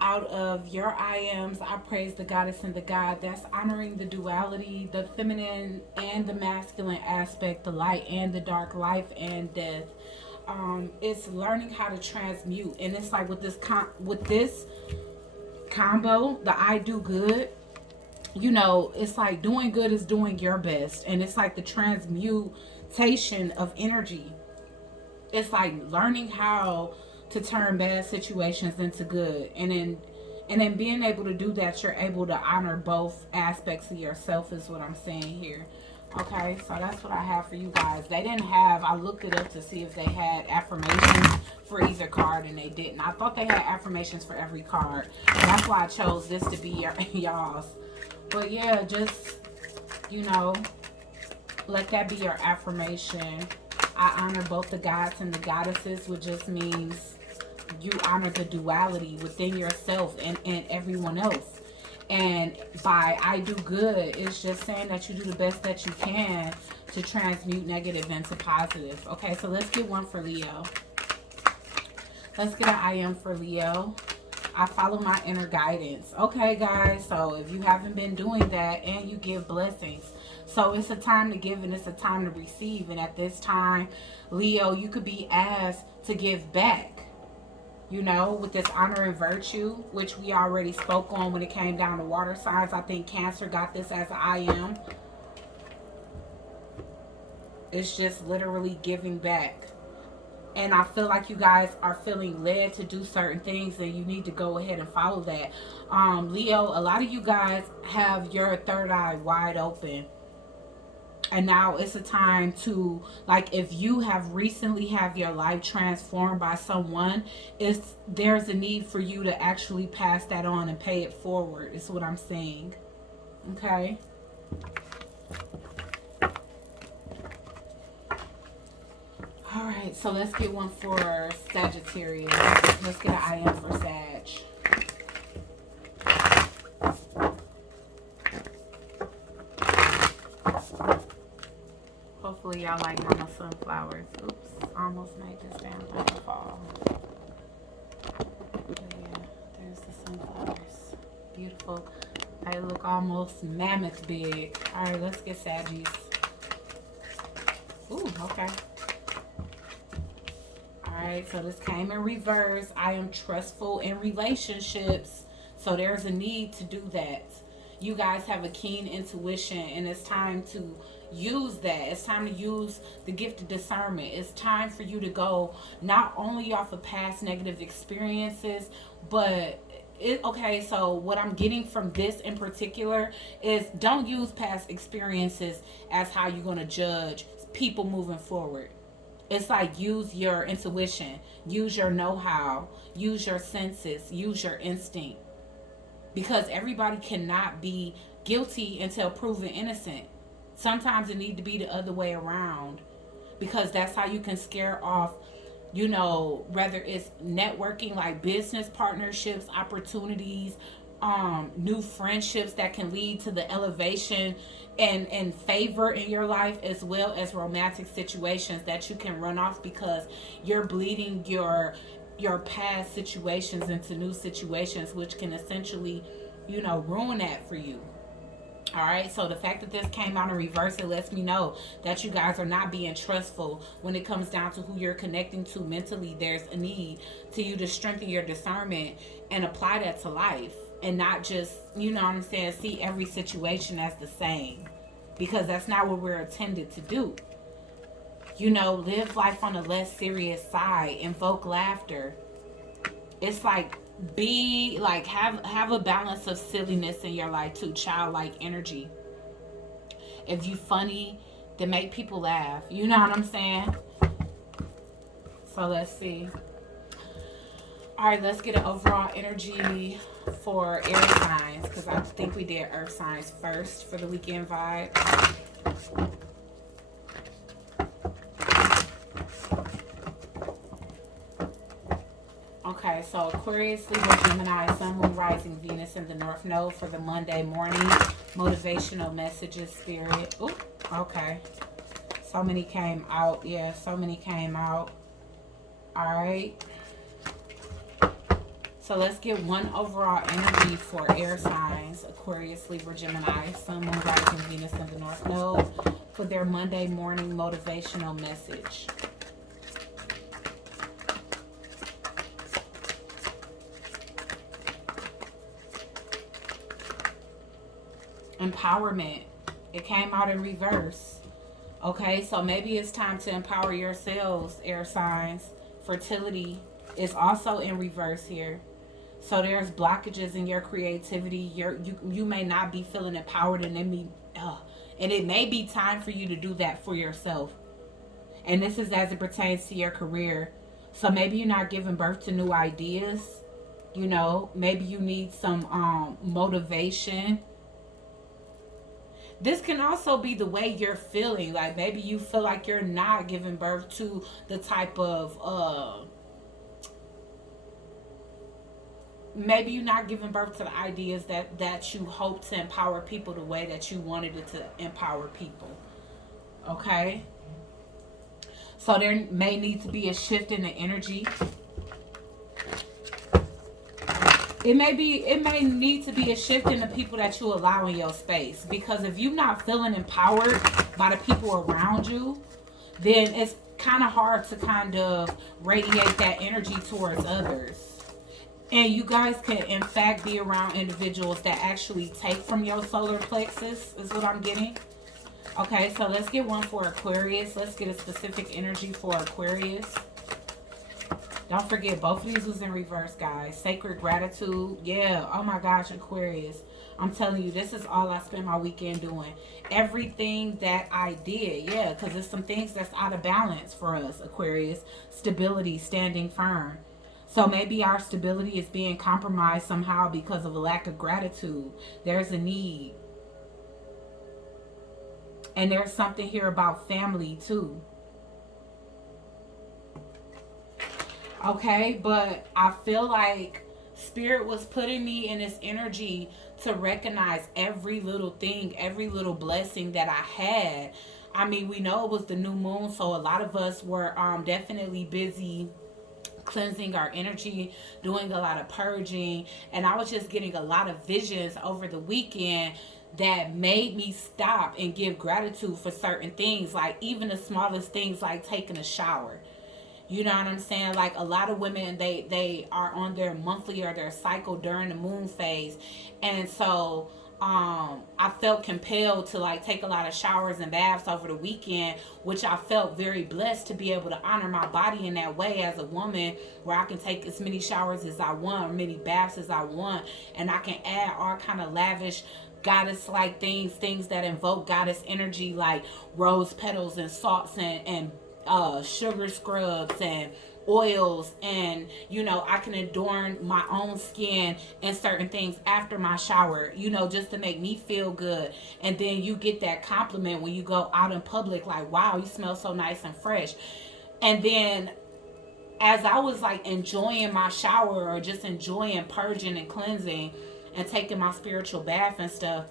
out of your I ams, I praise the goddess and the god. That's honoring the duality, the feminine and the masculine aspect, the light and the dark, life and death. It's learning how to transmute, and it's like with this combo, the I do good. You know, it's like doing good is doing your best, and it's like the transmutation of energy. It's like learning how to turn bad situations into good, and then being able to do that, you're able to honor both aspects of yourself is what I'm saying here. Okay, so that's what I have for you guys. They didn't have, I looked it up to see if they had affirmations for either card, and they didn't. I thought they had affirmations for every card. That's why I chose this to be y'all's. But yeah, just, you know, let that be your affirmation. I honor both the gods and the goddesses, which just means you honor the duality within yourself and everyone else. And by I do good, it's just saying that you do the best that you can to transmute negative into positive. Okay, so let's get one for Leo. Let's get an I am for Leo. I follow my inner guidance. Okay, guys, so if you haven't been doing that, and you give blessings. So it's a time to give and it's a time to receive. And at this time, Leo, you could be asked to give back. You know, with this honor and virtue, which we already spoke on when it came down to water signs. I think Cancer got this as I am. It's just literally giving back. And I feel like you guys are feeling led to do certain things, and you need to go ahead and follow that. Leo, a lot of you guys have your third eye wide open. And now it's a time to, like, if you have recently have your life transformed by someone, there's a need for you to actually pass that on and pay it forward, is what I'm saying. Okay. All right, so let's get one for Sagittarius. Let's get an I am for Sag. Hopefully y'all like Mama Sunflowers. Oops, almost made this damn thing fall. But yeah, there's the sunflowers. Beautiful. They look almost mammoth big. All right, let's get Saggies. Ooh, okay. Alright, so this came in reverse. I am trustful in relationships. So there's a need to do that. You guys have a keen intuition, and it's time to use that. It's time to use the gift of discernment. It's time for you to go not only off of past negative experiences, but okay, so what I'm getting from this in particular is don't use past experiences as how you're going to judge people moving forward. It's like, use your intuition, use your know-how, use your senses, use your instinct. Because everybody cannot be guilty until proven innocent. Sometimes it needs to be the other way around. Because that's how you can scare off, you know, whether it's networking, like business partnerships, opportunities, new friendships that can lead to the elevation and favor in your life, as well as romantic situations that you can run off because you're bleeding your past situations into new situations, which can essentially, you know, ruin that for you. All right, so the fact that this came out in reverse, it lets me know that you guys are not being trustful when it comes down to who you're connecting to mentally. There's a need to you to strengthen your discernment and apply that to life, and not just, you know what I'm saying, see every situation as the same, because that's not what we're intended to do. You know, live life on a less serious side, invoke laughter. It's like, be like, have a balance of silliness in your life too, childlike energy. If you funny, then make people laugh, you know what I'm saying? So let's see. All right, let's get an overall energy for air signs, because I think we did earth signs first for the weekend vibe. Okay, so Aquarius, Libra, Gemini, Sun, Moon, Rising, Venus in the North Node for the Monday morning motivational messages, Spirit. Ooh, okay. So many came out. Yeah, so many came out. All right. So let's get one overall energy for air signs, Aquarius, Libra, Gemini, Sun, Moon, Rising, Venus in the North Node for their Monday morning motivational message. Empowerment. It came out in reverse. Okay, so maybe it's time to empower yourselves, air signs. Fertility is also in reverse here. So there's blockages in your creativity. You may not be feeling empowered, and it may be time for you to do that for yourself. And this is as it pertains to your career. So maybe you're not giving birth to new ideas. You know, maybe you need some motivation. This can also be the way you're feeling. Like, maybe you feel like you're not giving birth to the type of maybe you're not giving birth to the ideas that you hope to empower people the way that you wanted it to empower people. Okay? So there may need to be a shift in the energy. It may need to be a shift in the people that you allow in your space. Because if you're not feeling empowered by the people around you, then it's kind of hard to kind of radiate that energy towards others. And you guys can, in fact, be around individuals that actually take from your solar plexus, is what I'm getting. Okay, so let's get one for Aquarius. Let's get a specific energy for Aquarius. Don't forget, both of these was in reverse, guys. Sacred gratitude. Yeah. Oh my gosh, Aquarius. I'm telling you, this is all I spent my weekend doing. Everything that I did. Yeah, because there's some things that's out of balance for us, Aquarius. Stability, standing firm. So maybe our stability is being compromised somehow because of a lack of gratitude. There's a need. And there's something here about family too. Okay, but I feel like Spirit was putting me in this energy to recognize every little thing, every little blessing that I had. I mean, we know it was the new moon, so a lot of us were definitely busy cleansing our energy, doing a lot of purging, and I was just getting a lot of visions over the weekend that made me stop and give gratitude for certain things, like even the smallest things like taking a shower. You know what I'm saying? Like a lot of women, they are on their monthly or their cycle during the moon phase, and so I felt compelled to like take a lot of showers and baths over the weekend, which I felt very blessed to be able to honor my body in that way as a woman, where I can take as many showers as I want, or many baths as I want, and I can add all kind of lavish goddess like things that invoke goddess energy, like rose petals and salts and sugar scrubs and oils, and you know, I can adorn my own skin and certain things after my shower, you know, just to make me feel good. And then you get that compliment when you go out in public, like, wow, you smell so nice and fresh. And then as I was like enjoying my shower or just enjoying purging and cleansing and taking my spiritual bath and stuff,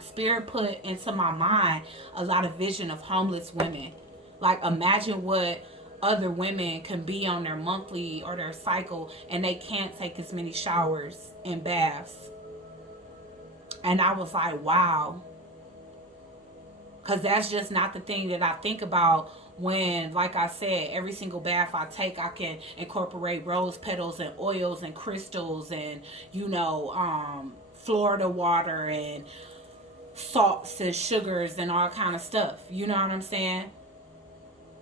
Spirit put into my mind a lot of vision of homeless women. Like, imagine what other women can be on their monthly or their cycle and they can't take as many showers and baths. And I was like, wow. Because that's just not the thing that I think about when, like I said, every single bath I take, I can incorporate rose petals and oils and crystals and, you know, Florida water and salts and sugars and all kind of stuff. You know what I'm saying?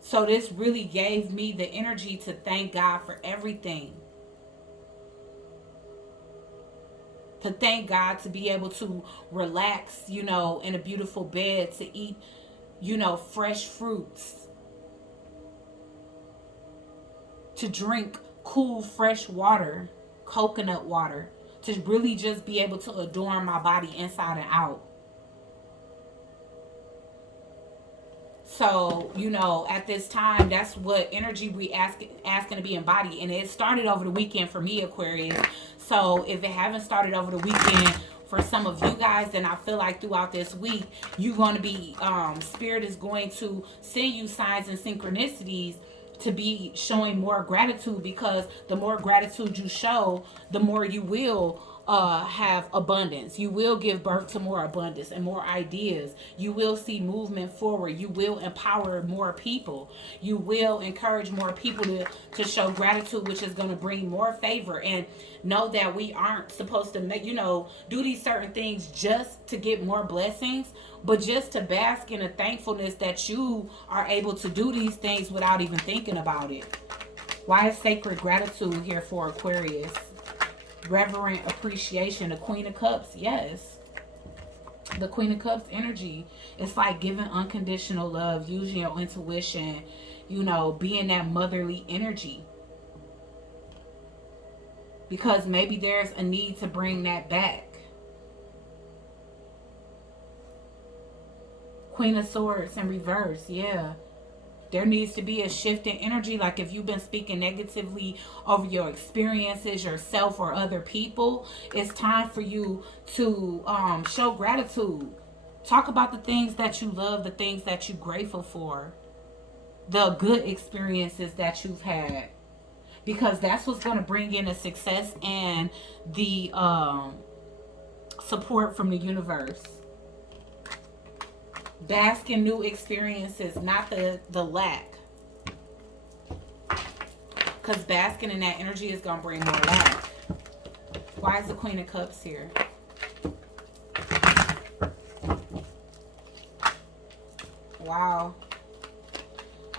So this really gave me the energy to thank God for everything. To thank God to be able to relax, you know, in a beautiful bed, to eat, you know, fresh fruits. To drink cool, fresh water, coconut water. To really just be able to adorn my body inside and out. So, you know, at this time, that's what energy we asking to be embodied. And it started over the weekend for me, Aquarius. So if it haven't started over the weekend for some of you guys, then I feel like throughout this week, you're going to be, Spirit is going to send you signs and synchronicities to be showing more gratitude, because the more gratitude you show, the more you will have abundance. You will give birth to more abundance and more ideas. You will see movement forward. You will empower more people. You will encourage more people to show gratitude, which is going to bring more favor. And know that we aren't supposed to make, you know, do these certain things just to get more blessings, but just to bask in a thankfulness that you are able to do these things without even thinking about it. Why is sacred gratitude here for Aquarius? Reverent appreciation. The Queen of Cups. Yes, the Queen of Cups energy. It's like giving unconditional love, using your intuition, you know, being that motherly energy, because maybe there's a need to bring that back. Queen of Swords in reverse. Yeah, there needs to be a shift in energy. Like if you've been speaking negatively over your experiences, yourself or other people, it's time for you to show gratitude. Talk about the things that you love, the things that you're grateful for, the good experiences that you've had, because that's what's going to bring in the success and the support from the universe. Bask in new experiences, not the lack. Because basking in that energy is going to bring more lack. Why is the Queen of Cups here? Wow.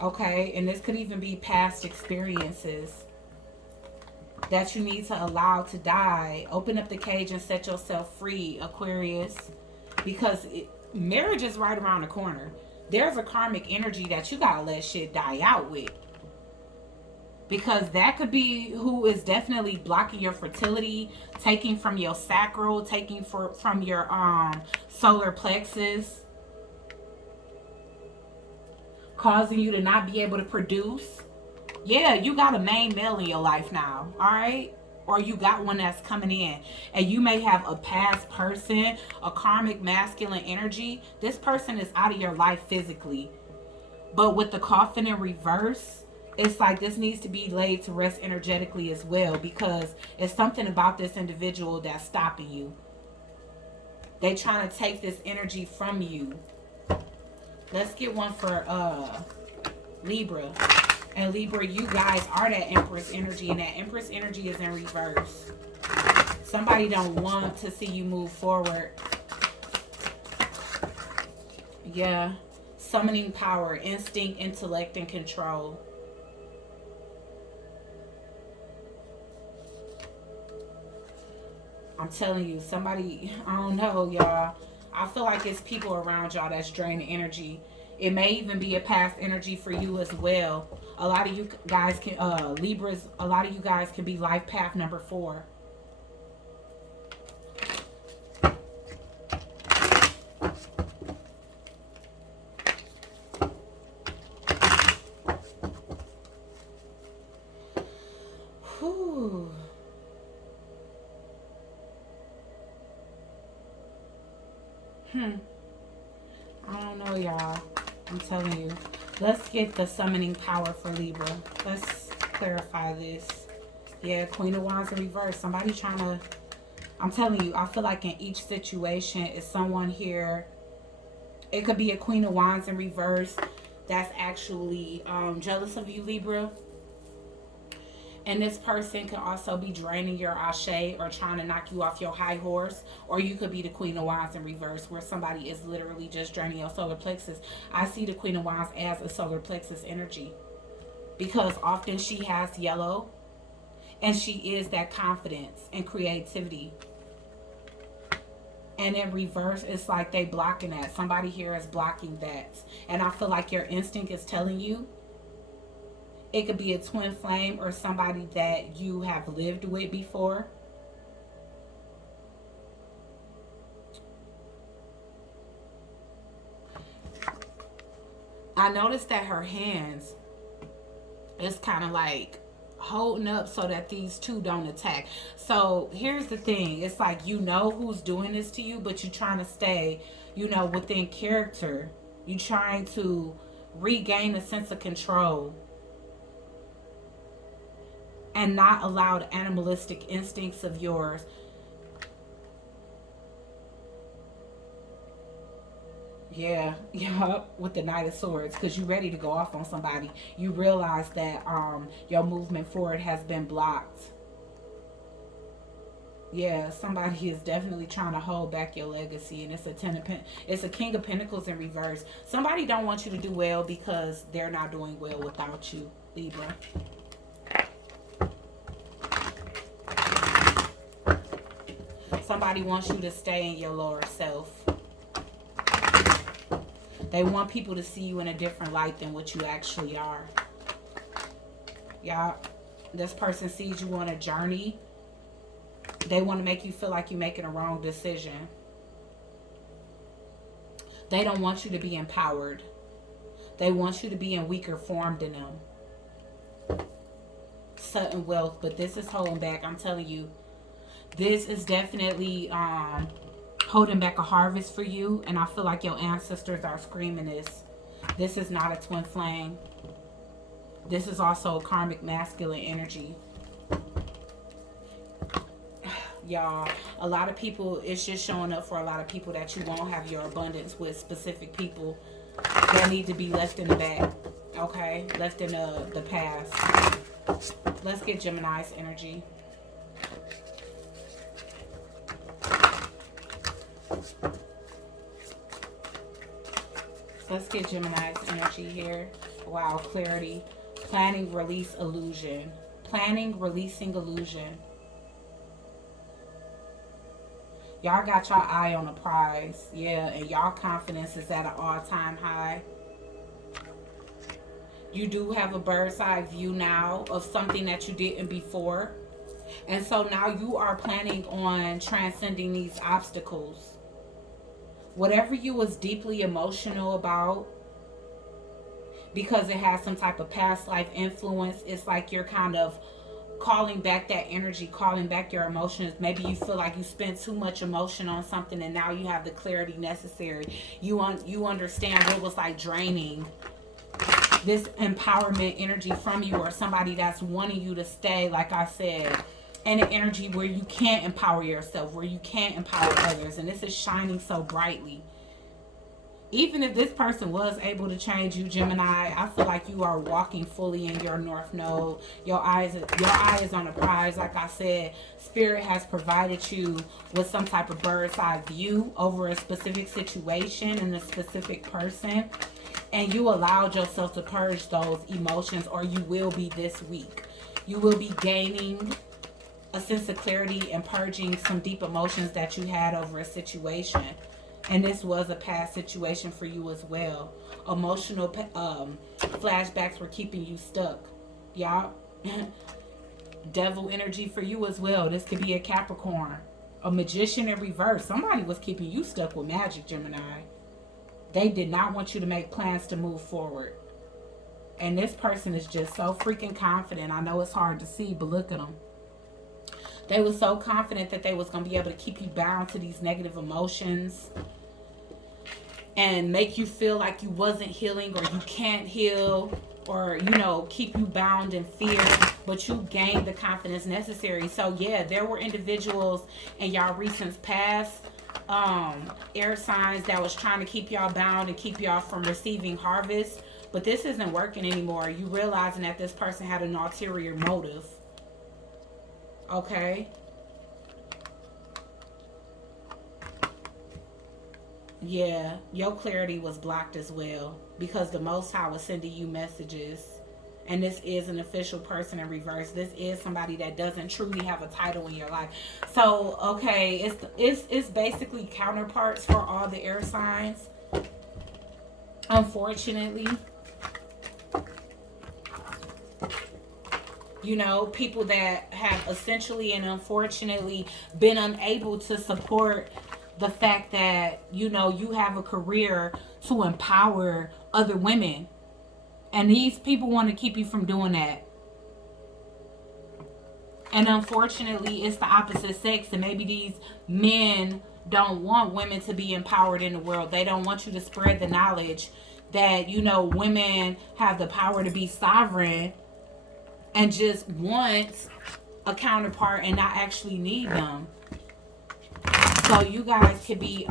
Okay, and this could even be past experiences. that you need to allow to die. Open up the cage and set yourself free, Aquarius. Because marriage is right around the corner. There's a karmic energy that you gotta let shit die out with. Because that could be who is definitely blocking your fertility, taking from your sacral, taking from your solar plexus, causing you to not be able to produce. Yeah, you got a main male in your life now, all right? Or you got one that's coming in. And you may have a past person, a karmic masculine energy. This person is out of your life physically. But with the coffin in reverse, it's like this needs to be laid to rest energetically as well. Because it's something about this individual that's stopping you. They trying to take this energy from you. Let's get one for Libra. And Libra, you guys are that Empress energy, and that Empress energy is in reverse. Somebody don't want to see you move forward. Yeah. Summoning power, instinct, intellect, and control. I'm telling you, somebody, I don't know, y'all. I feel like it's people around y'all that's draining energy. It may even be a past energy for you as well. A lot of you guys can, Libras, a lot of you guys can be life path number 4. Whew. I don't know, y'all. I'm telling you. Let's get the summoning power for Libra. Let's clarify this. Yeah, Queen of Wands in reverse. Somebody trying to... I'm telling you, I feel like in each situation is someone here. It could be a Queen of Wands in reverse that's actually jealous of you, Libra. And this person can also be draining your ashe or trying to knock you off your high horse. Or you could be the Queen of Wands in reverse where somebody is literally just draining your solar plexus. I see the Queen of Wands as a solar plexus energy. Because often she has yellow. And she is that confidence and creativity. And in reverse, it's like they blocking that. Somebody here is blocking that. And I feel like your instinct is telling you. It could be a twin flame or somebody that you have lived with before. I noticed that her hands is kind of like holding up so that these two don't attack. So here's the thing. It's like you know who's doing this to you, but you're trying to stay, you know, within character. You're trying to regain a sense of control. And not allow the animalistic instincts of yours. Yeah, with the Knight of Swords. Because you're ready to go off on somebody. You realize that your movement forward has been blocked. Yeah, somebody is definitely trying to hold back your legacy. And it's a King of Pentacles in reverse. Somebody don't want you to do well because they're not doing well without you, Libra. Somebody wants you to stay in your lower self. They want people to see you in a different light than what you actually are. Y'all, this person sees you on a journey. They want to make you feel like you're making a wrong decision. They don't want you to be empowered. They want you to be in weaker form than them. Sudden wealth, but this is holding back. I'm telling you. This is definitely holding back a harvest for you. And I feel like your ancestors are screaming this. This is not a twin flame. This is also a karmic masculine energy. Y'all, a lot of people, it's just showing up for a lot of people that you won't have your abundance with specific people that need to be left in the back. Okay? Left in the past. Let's get Gemini's energy. Let's get Gemini's energy here. Wow, clarity. Planning, release, illusion. planning, releasing illusion. Y'all got y'all eye on a prize. Yeah, and y'all confidence is at an all-time high. You do have a bird's eye view now of something that you didn't before. And so now you are planning on transcending these obstacles. Whatever you was deeply emotional about, because it has some type of past life influence, it's like you're kind of calling back that energy, calling back your emotions. Maybe you feel like you spent too much emotion on something and now you have the clarity necessary. You understand what was like draining this empowerment energy from you, or somebody that's wanting you to stay, like I said, in an energy where you can't empower yourself, where you can't empower others. And this is shining so brightly. Even if this person was able to change you, Gemini, I feel like you are walking fully in your North Node. Your eye is on a prize. Like I said, Spirit has provided you with some type of bird's eye view over a specific situation and a specific person. And you allowed yourself to purge those emotions, or you will be this week. You will be gaining a sense of clarity and purging some deep emotions that you had over a situation. And this was a past situation for you as well. Emotional flashbacks were keeping you stuck. Y'all. Devil energy for you as well. This could be a Capricorn. A magician in reverse. Somebody was keeping you stuck with magic, Gemini. They did not want you to make plans to move forward. And this person is just so freaking confident. I know it's hard to see, but look at them. They were so confident that they was going to be able to keep you bound to these negative emotions and make you feel like you wasn't healing, or you can't heal, or, you know, keep you bound in fear. But you gained the confidence necessary. So yeah, there were individuals in y'all recent past, air signs, that was trying to keep y'all bound and keep y'all from receiving harvest. But this isn't working anymore. You realizing that this person had an ulterior motive. Okay. Yeah, your clarity was blocked as well, because the Most High was sending you messages. And this is an official person in reverse. This is somebody that doesn't truly have a title in your life. So, okay, it's basically counterparts for all the air signs. Unfortunately. You know, people that have essentially and unfortunately been unable to support the fact that, you know, you have a career to empower other women. And these people want to keep you from doing that. And unfortunately, it's the opposite sex. And maybe these men don't want women to be empowered in the world. They don't want you to spread the knowledge that, you know, women have the power to be sovereign, and just want a counterpart and not actually need them. So you guys could be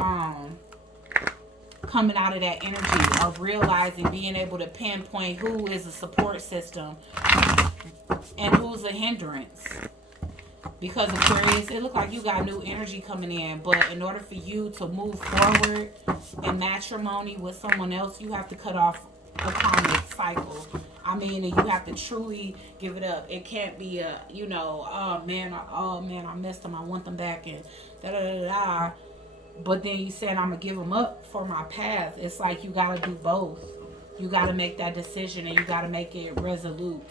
coming out of that energy of realizing, being able to pinpoint who is a support system and who's a hindrance. Because Aquarius, it looks like you got new energy coming in, but in order for you to move forward in matrimony with someone else, you have to cut off a karmic cycle. I mean, and you have to truly give it up. It can't be a, you know, oh man, I missed them, I want them back, and da da da da. But then you said, I'm gonna give them up for my path. It's like you gotta do both. You gotta make that decision, and you gotta make it resolute.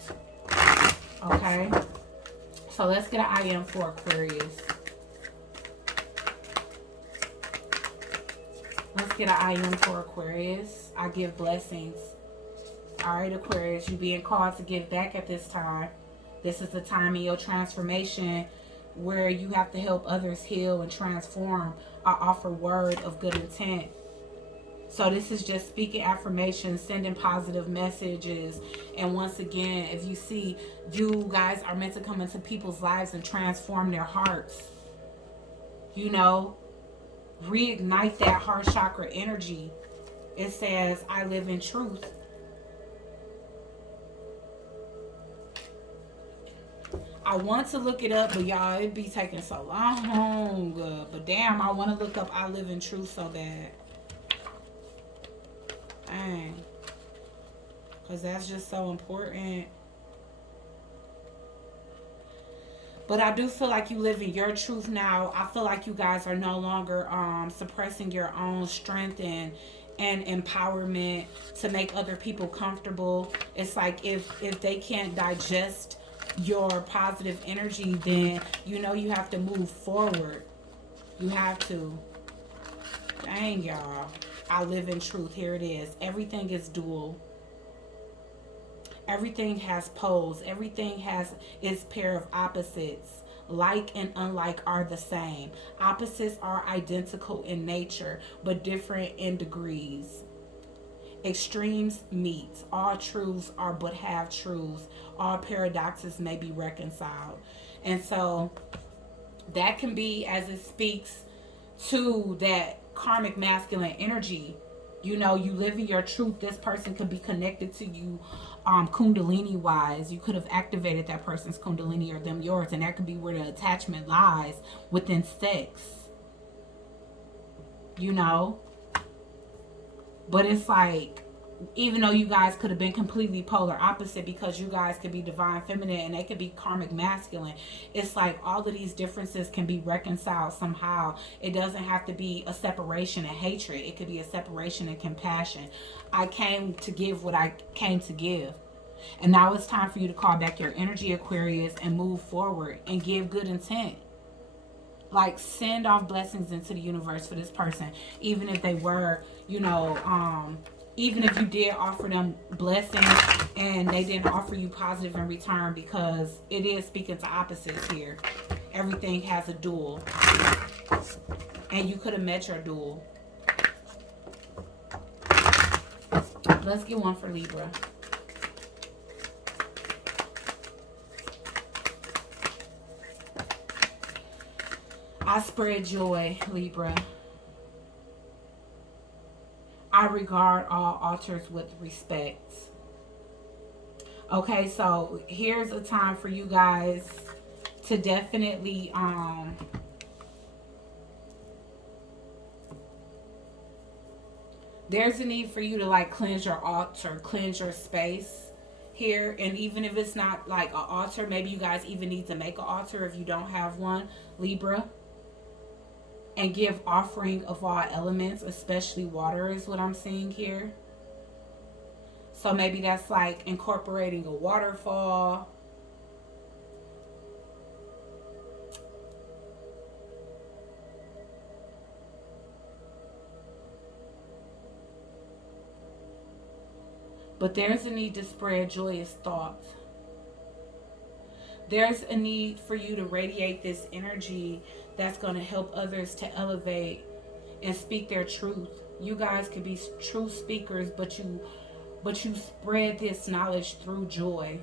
Okay. So let's get an I am for Aquarius. Let's get an I am for Aquarius. I give blessings. Alright, Aquarius, you being called to give back at this time. This is the time in your transformation where you have to help others heal and transform. I offer word of good intent. So this is just speaking affirmations, sending positive messages. And once again, if you see, you guys are meant to come into people's lives and transform their hearts. You know, reignite that heart chakra energy. It says, I live in truth. I want to look it up, but y'all, it'd be taking so long. But damn, I want to look up I live in truth so bad. Dang. Because that's just so important. But I do feel like you live in your truth now. I feel like you guys are no longer suppressing your own strength and empowerment to make other people comfortable. It's like if they can't digest your positive energy, then you know you have to move forward. You have to. Dang, y'all. I live in truth. Here it is. Everything is dual. Everything has poles. Everything has its pair of opposites. Like and unlike are the same. Opposites are identical in nature, but different in degrees. Extremes meet. All truths are but half truths. All paradoxes may be reconciled. And so that can be, as it speaks to that karmic masculine energy. You know, you live in your truth. This person could be connected to you kundalini wise. You could have activated that person's kundalini or them yours, and that could be where the attachment lies within sex. You know? But it's like, even though you guys could have been completely polar opposite, because you guys could be divine feminine and they could be karmic masculine, it's like all of these differences can be reconciled somehow. It doesn't have to be a separation and hatred. It could be a separation and compassion. I came to give what I came to give. And now it's time for you to call back your energy, Aquarius, and move forward and give good intent. Like, send off blessings into the universe for this person, even if they were, you know, even if you did offer them blessings and they didn't offer you positive in return, because it is speaking to opposites here. Everything has a dual. And you could have met your dual. Let's get one for Libra. I spread joy, Libra. I regard all altars with respect. Okay, so here's a time for you guys to definitely there's a need for you to like cleanse your altar, cleanse your space here. And even if it's not like an altar, maybe you guys even need to make an altar if you don't have one, Libra. And give offering of all elements, especially water is what I'm seeing here. So maybe that's like incorporating a waterfall. But there's a need to spread joyous thoughts. There's a need for you to radiate this energy that's going to help others to elevate and speak their truth. You guys could be truth speakers, but you spread this knowledge through joy.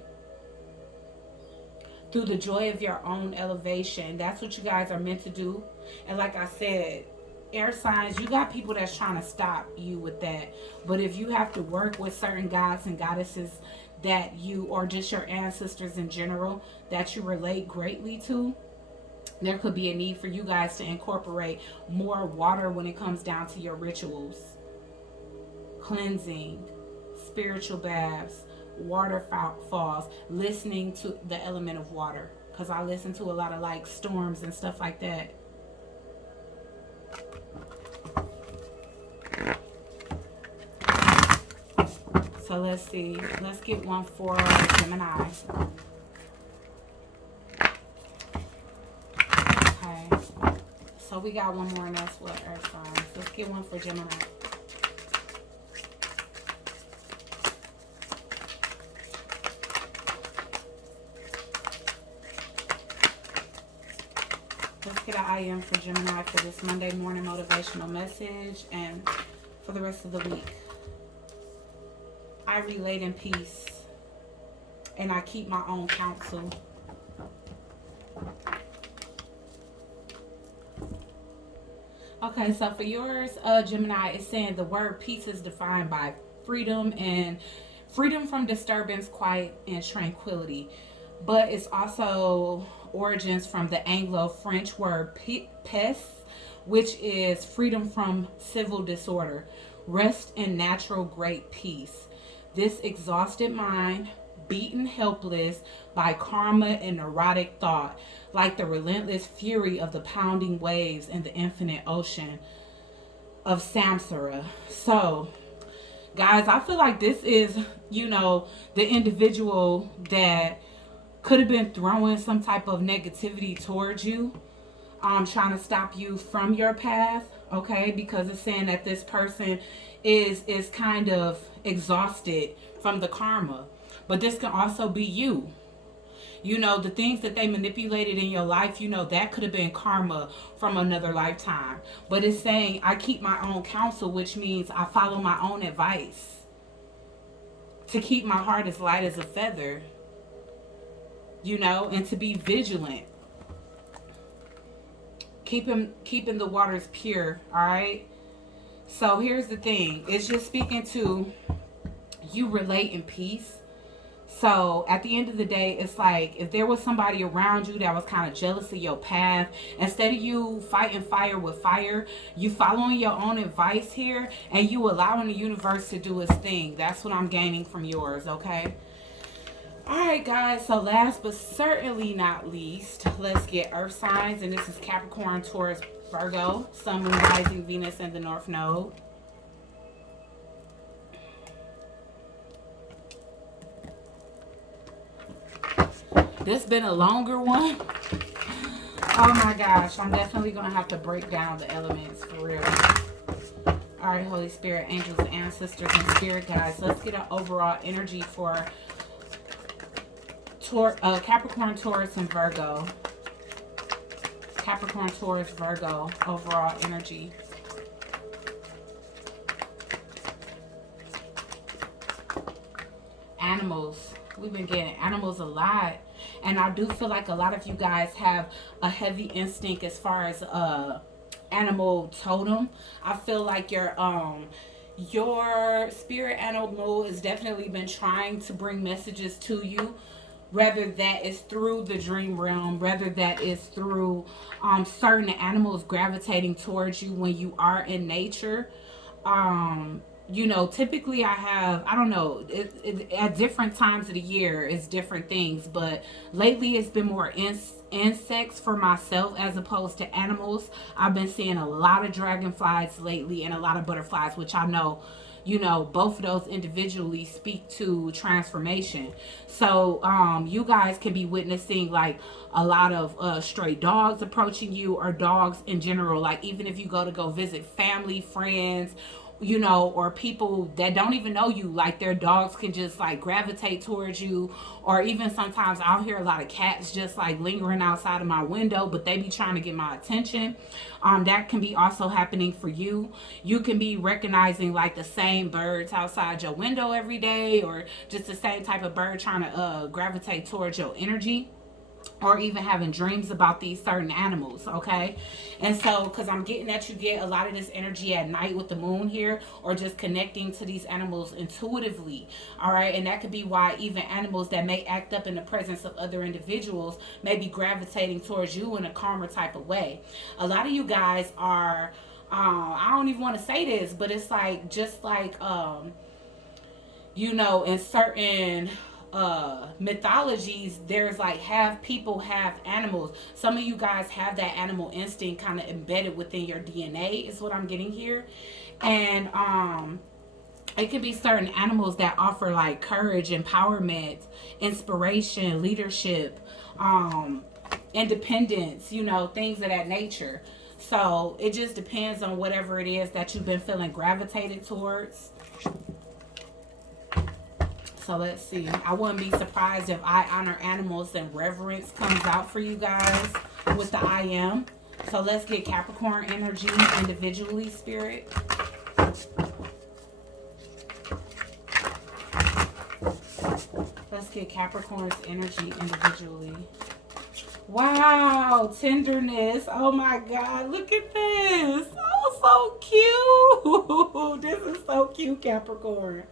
Through the joy of your own elevation. That's what you guys are meant to do. And like I said, air signs, you got people that's trying to stop you with that. But if you have to work with certain gods and goddesses that you, or just your ancestors in general, that you relate greatly to, there could be a need for you guys to incorporate more water when it comes down to your rituals. Cleansing, spiritual baths, waterfalls, listening to the element of water. Because I listen to a lot of like storms and stuff like that. So let's see. Let's get one for Gemini. Okay. So we got one more, and that's what Earth signs. Let's get one for Gemini. Let's get an I am for Gemini for this Monday morning motivational message and for the rest of the week. I relate in peace and I keep my own counsel. Okay, so for yours, Gemini, it's saying the word peace is defined by freedom and freedom from disturbance, quiet, and tranquility. But it's also origins from the Anglo-French word paix, which is freedom from civil disorder, rest in natural great peace. This exhausted mind, beaten helpless by karma and neurotic thought, like the relentless fury of the pounding waves in the infinite ocean of samsara. So, guys, I feel like this is, the individual that could have been throwing some type of negativity towards you, trying to stop you from your path, okay? Because it's saying that this person is kind of exhausted from the karma. But this can also be you. The things that they manipulated in your life, that could have been karma from another lifetime. But it's saying, I keep my own counsel, which means I follow my own advice to keep my heart as light as a feather, and to be vigilant. Keeping the waters pure, all right? So here's the thing. It's just speaking to you relate in peace. So at the end of the day, it's like if there was somebody around you that was kind of jealous of your path, instead of you fighting fire with fire, you following your own advice here and you allowing the universe to do its thing. That's what I'm gaining from yours, okay? All right, guys. So last but certainly not least, let's get earth signs. And this is Capricorn, Taurus, Virgo, Sun, Moon, Rising, Venus, and the North Node. This been a longer one. Oh my gosh, I'm definitely gonna have to break down the elements for real. All right, Holy Spirit, angels, ancestors, and spirit guides. Let's get an overall energy for Capricorn, Taurus, and Virgo. Capricorn, Taurus, Virgo, overall energy. Animals. We've been getting animals a lot. And I do feel like a lot of you guys have a heavy instinct as far as animal totem. I feel like your spirit animal has definitely been trying to bring messages to you, whether that is through the dream realm, whether that is through certain animals gravitating towards you when you are in nature. Typically I don't know, at different times of the year, it's different things, but lately it's been more insects for myself as opposed to animals. I've been seeing a lot of dragonflies lately and a lot of butterflies, which I know, both of those individually speak to transformation. So you guys can be witnessing like a lot of stray dogs approaching you, or dogs in general, like even if you go visit family, friends, or people that don't even know you, like their dogs can just like gravitate towards you. Or even sometimes I'll hear a lot of cats just like lingering outside of my window, but they be trying to get my attention. That can be also happening for you. You can be recognizing like the same birds outside your window every day, or just the same type of bird trying to gravitate towards your energy, or even having dreams about these certain animals, okay? And so, because I'm getting that you get a lot of this energy at night with the moon here, or just connecting to these animals intuitively, all right? And that could be why even animals that may act up in the presence of other individuals may be gravitating towards you in a calmer type of way. A lot of you guys are, I don't even want to say this, but it's like, just like, in certain mythologies, there's like half people, half animals. Some of you guys have that animal instinct kind of embedded within your DNA, is what I'm getting here. And it could be certain animals that offer like courage, empowerment, inspiration, leadership, independence, things of that nature. So it just depends on whatever it is that you've been feeling gravitated towards. So let's see. I wouldn't be surprised if I honor animals and reverence comes out for you guys with the I am. So let's get Capricorn energy individually, spirit. Let's get Capricorn's energy individually. Wow, tenderness. Oh my God, look at this. Oh, so cute. This is so cute, Capricorn.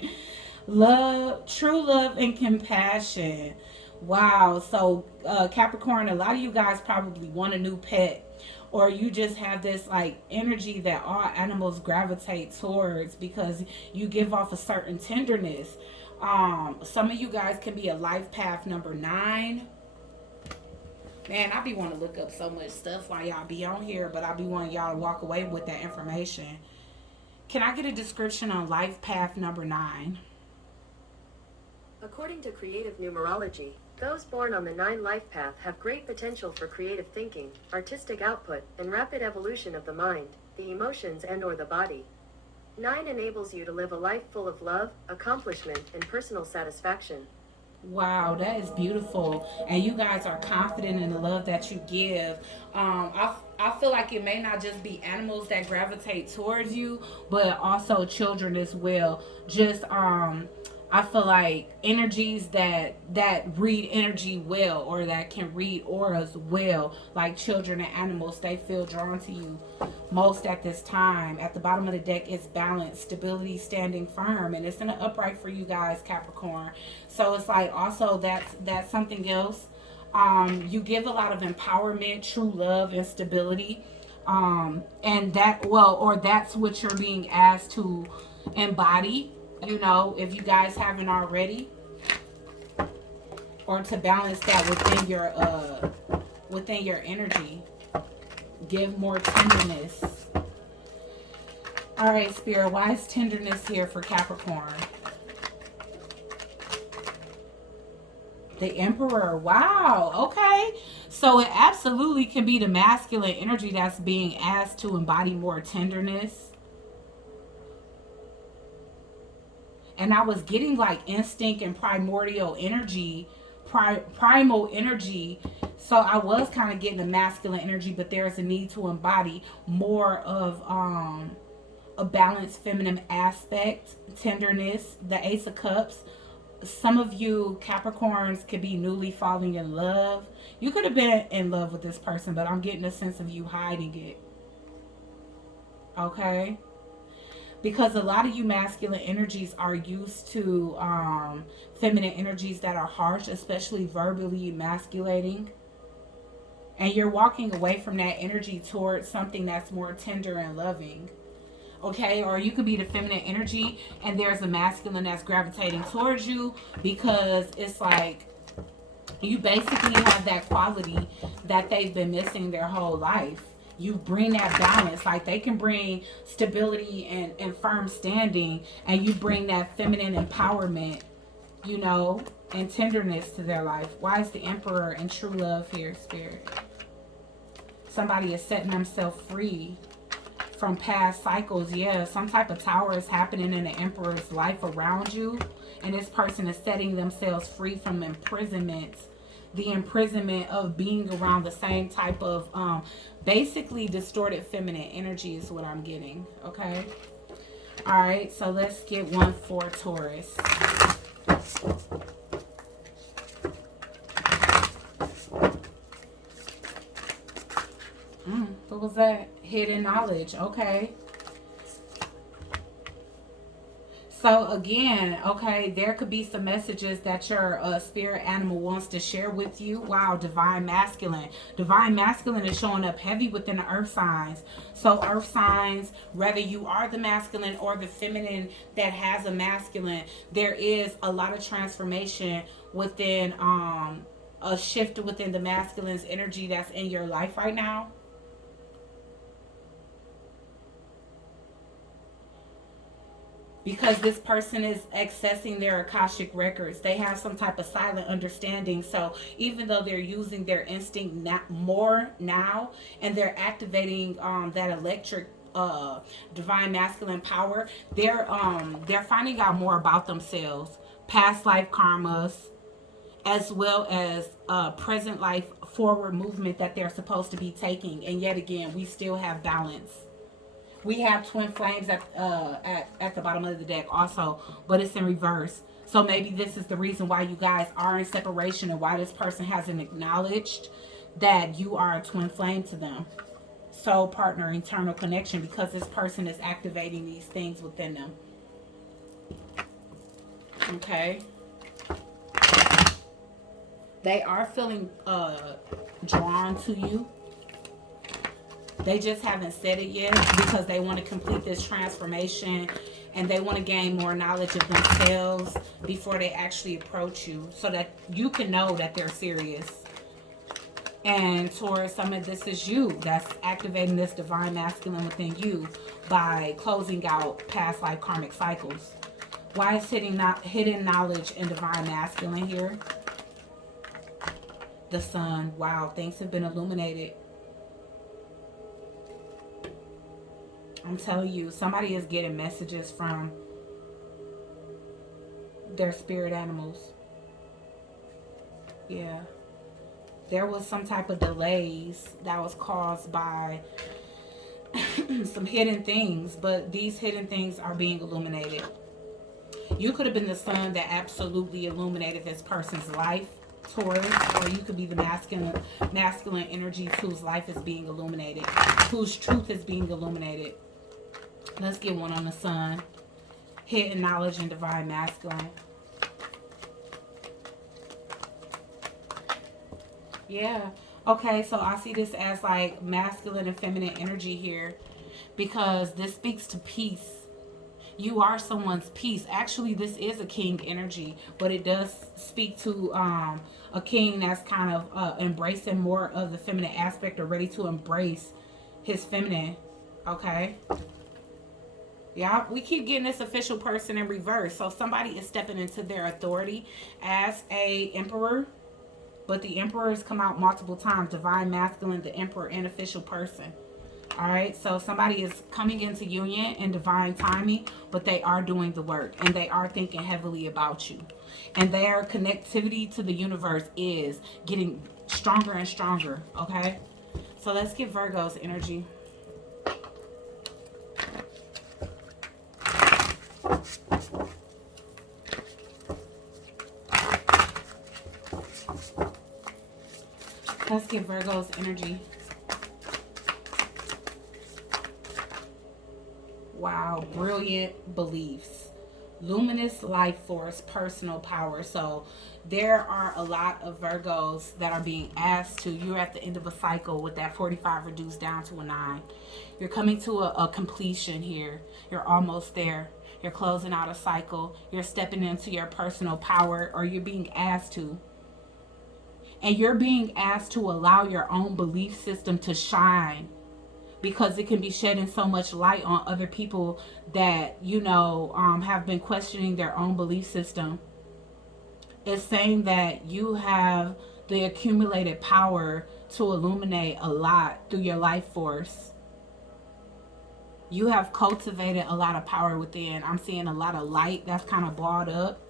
Love, true love and compassion. Wow. So Capricorn, a lot of you guys probably want a new pet, or you just have this like energy that all animals gravitate towards because you give off a certain tenderness. Some of you guys can be a life path number 9. Man, I be wanting to look up so much stuff while y'all be on here, but I be wanting y'all to walk away with that information. Can I get a description on life path number 9? According to creative numerology, those born on the 9 life path have great potential for creative thinking, artistic output, and rapid evolution of the mind, the emotions and/or the body. 9 enables you to live a life full of love, accomplishment, and personal satisfaction. Wow, that is beautiful. And you guys are confident in the love that you give. I feel like it may not just be animals that gravitate towards you, but also children as well. Just I feel like energies that read energy well, or that can read auras well, like children and animals, they feel drawn to you most at this time. At the bottom of the deck is balance, stability, standing firm, and it's in an upright for you guys, Capricorn. So it's like also that's something else. You give a lot of empowerment, true love, and stability. And that's what you're being asked to embody, you know, if you guys haven't already, or to balance that within your energy. Give more tenderness. All right, Spirit, why is tenderness here for Capricorn? The Emperor. Wow. Okay. So it absolutely can be the masculine energy that's being asked to embody more tenderness. And I was getting like instinct and primordial energy, primal energy. So I was kind of getting the masculine energy, but there's a need to embody more of a balanced feminine aspect, tenderness, the Ace of Cups. Some of you Capricorns could be newly falling in love. You could have been in love with this person, but I'm getting a sense of you hiding it. Okay? Because a lot of you masculine energies are used to feminine energies that are harsh, especially verbally emasculating. And you're walking away from that energy towards something that's more tender and loving. Okay, or you could be the feminine energy and there's a masculine that's gravitating towards you, because it's like you basically have that quality that they've been missing their whole life. You bring that balance. Like they can bring stability and firm standing, and you bring that feminine empowerment, you know, and tenderness to their life. Why is the Emperor and true love here, Spirit? Somebody is setting themselves free from past cycles. Yeah, some type of tower is happening in the Emperor's life around you, and this person is setting themselves free from imprisonment. The imprisonment of being around the same type of basically distorted feminine energy is what I'm getting. Okay, all right, so let's get one for Taurus. What was that? Hidden knowledge. Okay. So again, okay, there could be some messages that your spirit animal wants to share with you. Wow, divine masculine. Divine masculine is showing up heavy within the earth signs. So earth signs, whether you are the masculine or the feminine that has a masculine, there is a lot of transformation within a shift within the masculine's energy that's in your life right now. Because this person is accessing their Akashic records. They have some type of silent understanding. So even though they're using their instinct more now, and they're activating that electric divine masculine power, they're finding out more about themselves, past life karmas, as well as present life forward movement that they're supposed to be taking. And yet again, we still have balance. We have twin flames at the bottom of the deck also, but it's in reverse. So maybe this is the reason why you guys are in separation, and why this person hasn't acknowledged that you are a twin flame to them. Soul partner, eternal connection, because this person is activating these things within them. Okay. They are feeling drawn to you. They just haven't said it yet because they want to complete this transformation and they want to gain more knowledge of themselves before they actually approach you, so that you can know that they're serious. And Taurus, some of this is you that's activating this divine masculine within you by closing out past life karmic cycles. Why is hidden knowledge and divine masculine here? The sun. Wow, things have been illuminated. I'm telling you, somebody is getting messages from their spirit animals. Yeah. There was some type of delays that was caused by some hidden things, but these hidden things are being illuminated. You could have been the sun that absolutely illuminated this person's life, Taurus, or you could be the masculine energy whose life is being illuminated, whose truth is being illuminated. Let's get one on the sun. Hidden knowledge and divine masculine. Yeah. Okay, so I see this as like masculine and feminine energy here, because this speaks to peace. You are someone's peace. Actually, this is a king energy, but it does speak to a king that's kind of embracing more of the feminine aspect, or ready to embrace his feminine. Okay. Yeah, we keep getting this official person in reverse. So somebody is stepping into their authority as a emperor. But the emperors come out multiple times. Divine masculine, the emperor, and official person. Alright, so somebody is coming into union in divine timing, but they are doing the work. And they are thinking heavily about you. And their connectivity to the universe is getting stronger and stronger. Okay? So let's get Virgo's energy. Let's get Virgo's energy. Wow, brilliant beliefs. Luminous life force, personal power. So there are a lot of Virgos that are being asked to. You're at the end of a cycle with that 45 reduced down to a 9. You're coming to a completion here. You're almost there. You're closing out a cycle. You're stepping into your personal power, or you're being asked to. And you're being asked to allow your own belief system to shine, because it can be shedding so much light on other people that, you know, have been questioning their own belief system. It's saying that you have the accumulated power to illuminate a lot through your life force. You have cultivated a lot of power within. I'm seeing a lot of light that's kind of balled up.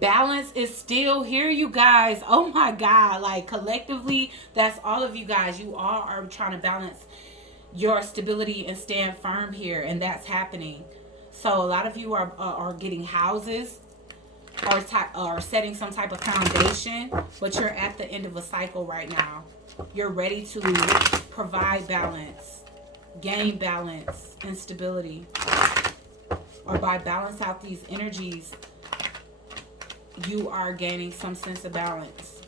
Balance is still here, you guys. Oh my God. Like, collectively, that's all of you guys. You all are trying to balance your stability and stand firm here. And that's happening. So a lot of you are getting houses, or setting some type of foundation. But you're at the end of a cycle right now. You're ready to provide balance, gain balance and stability. Or by balance out these energies, you are gaining some sense of balance.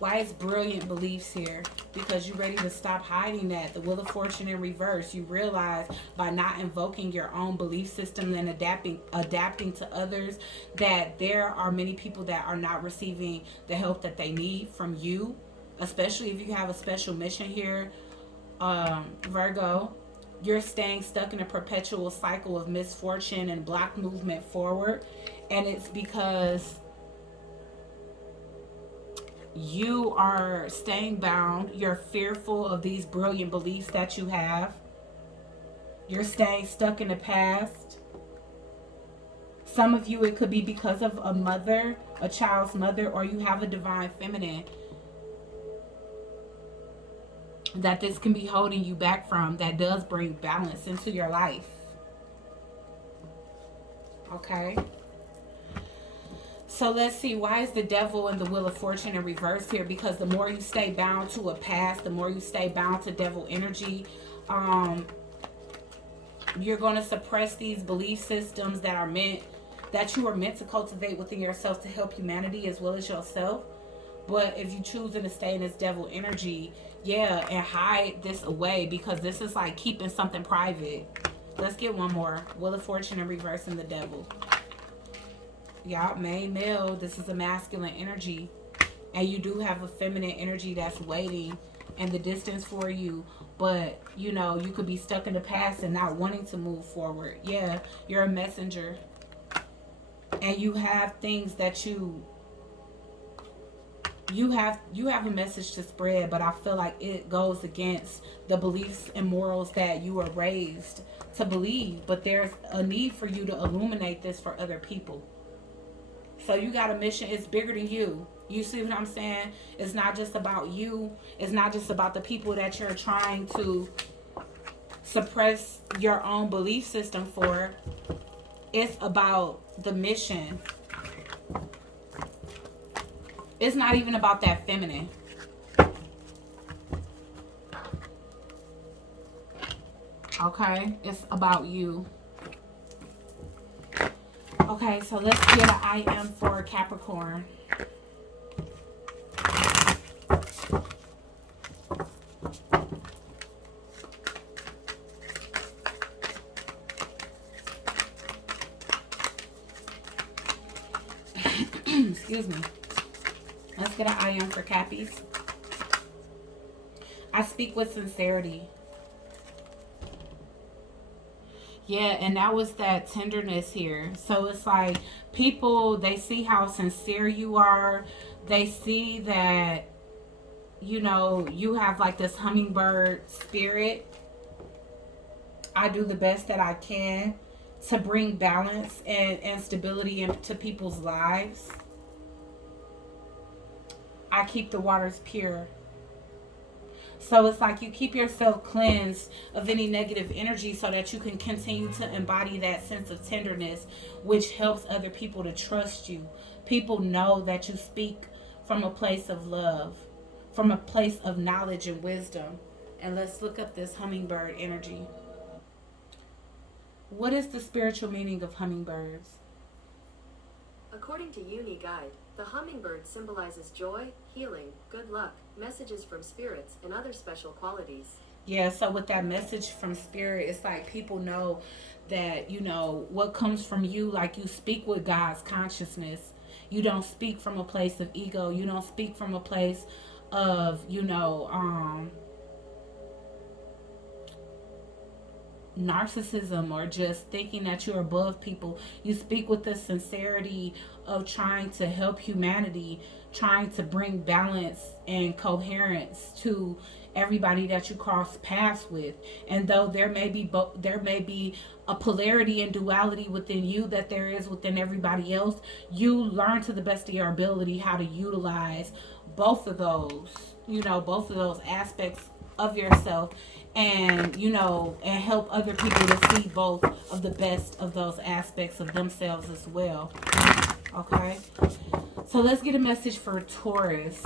Why is brilliant beliefs here? Because you're ready to stop hiding that. The Wheel of Fortune in reverse. You realize by not invoking your own belief system and adapting to others, that there are many people that are not receiving the help that they need from you. Especially if you have a special mission here, Virgo. You're staying stuck in a perpetual cycle of misfortune and block movement forward. And it's because you are staying bound. You're fearful of these brilliant beliefs that you have. You're staying stuck in the past. Some of you, it could be because of a mother, a child's mother, or you have a divine feminine that this can be holding you back from, that does bring balance into your life. Okay. So let's see, why is the Devil and the Wheel of Fortune in reverse here? Because the more you stay bound to a past, the more you stay bound to devil energy, you're going to suppress these belief systems that you are meant to cultivate within yourself to help humanity as well as yourself. But if you choosing to stay in this devil energy, yeah, and hide this away, because this is like keeping something private. Let's get one more. Wheel of Fortune in reverse and the devil. Y'all, main male, this is a masculine energy. And you do have a feminine energy that's waiting in the distance for you. But, you know, you could be stuck in the past and not wanting to move forward. Yeah, you're a messenger. And you have things that you have a message to spread, but I feel like it goes against the beliefs and morals that you were raised to believe. But there's a need for you to illuminate this for other people. So you got a mission. It's bigger than you. You see what I'm saying? It's not just about you. It's not just about the people that you're trying to suppress your own belief system for. It's about the mission. It's not even about that feminine. Okay? It's about you. Okay, so let's get an I am for Capricorn. Excuse me. Let's get an I am for Cappies. I speak with sincerity. Yeah, and that was that tenderness here. So it's like people, they see how sincere you are. They see that, you know, you have like this hummingbird spirit. I do the best that I can to bring balance and stability into people's lives. I keep the waters pure. So it's like you keep yourself cleansed of any negative energy so that you can continue to embody that sense of tenderness, which helps other people to trust you. People know that you speak from a place of love, from a place of knowledge and wisdom. And let's look up this hummingbird energy. What is the spiritual meaning of hummingbirds? According to Uni Guide, the hummingbird symbolizes joy, healing, good luck, messages from spirits, and other special qualities. Yeah, so with that message from spirit, it's like people know that, you know, what comes from you, like you speak with God's consciousness. You don't speak from a place of ego. You don't speak from a place of, you know, narcissism or just thinking that you're above people. You speak with the sincerity of trying to help humanity, trying to bring balance and coherence to everybody that you cross paths with. And though there may be a polarity and duality within you that there is within everybody else, you learn to the best of your ability how to utilize both of those, you know, both of those aspects of yourself, and, you know, and help other people to see both of the best of those aspects of themselves as well. Okay, so let's get a message for Taurus.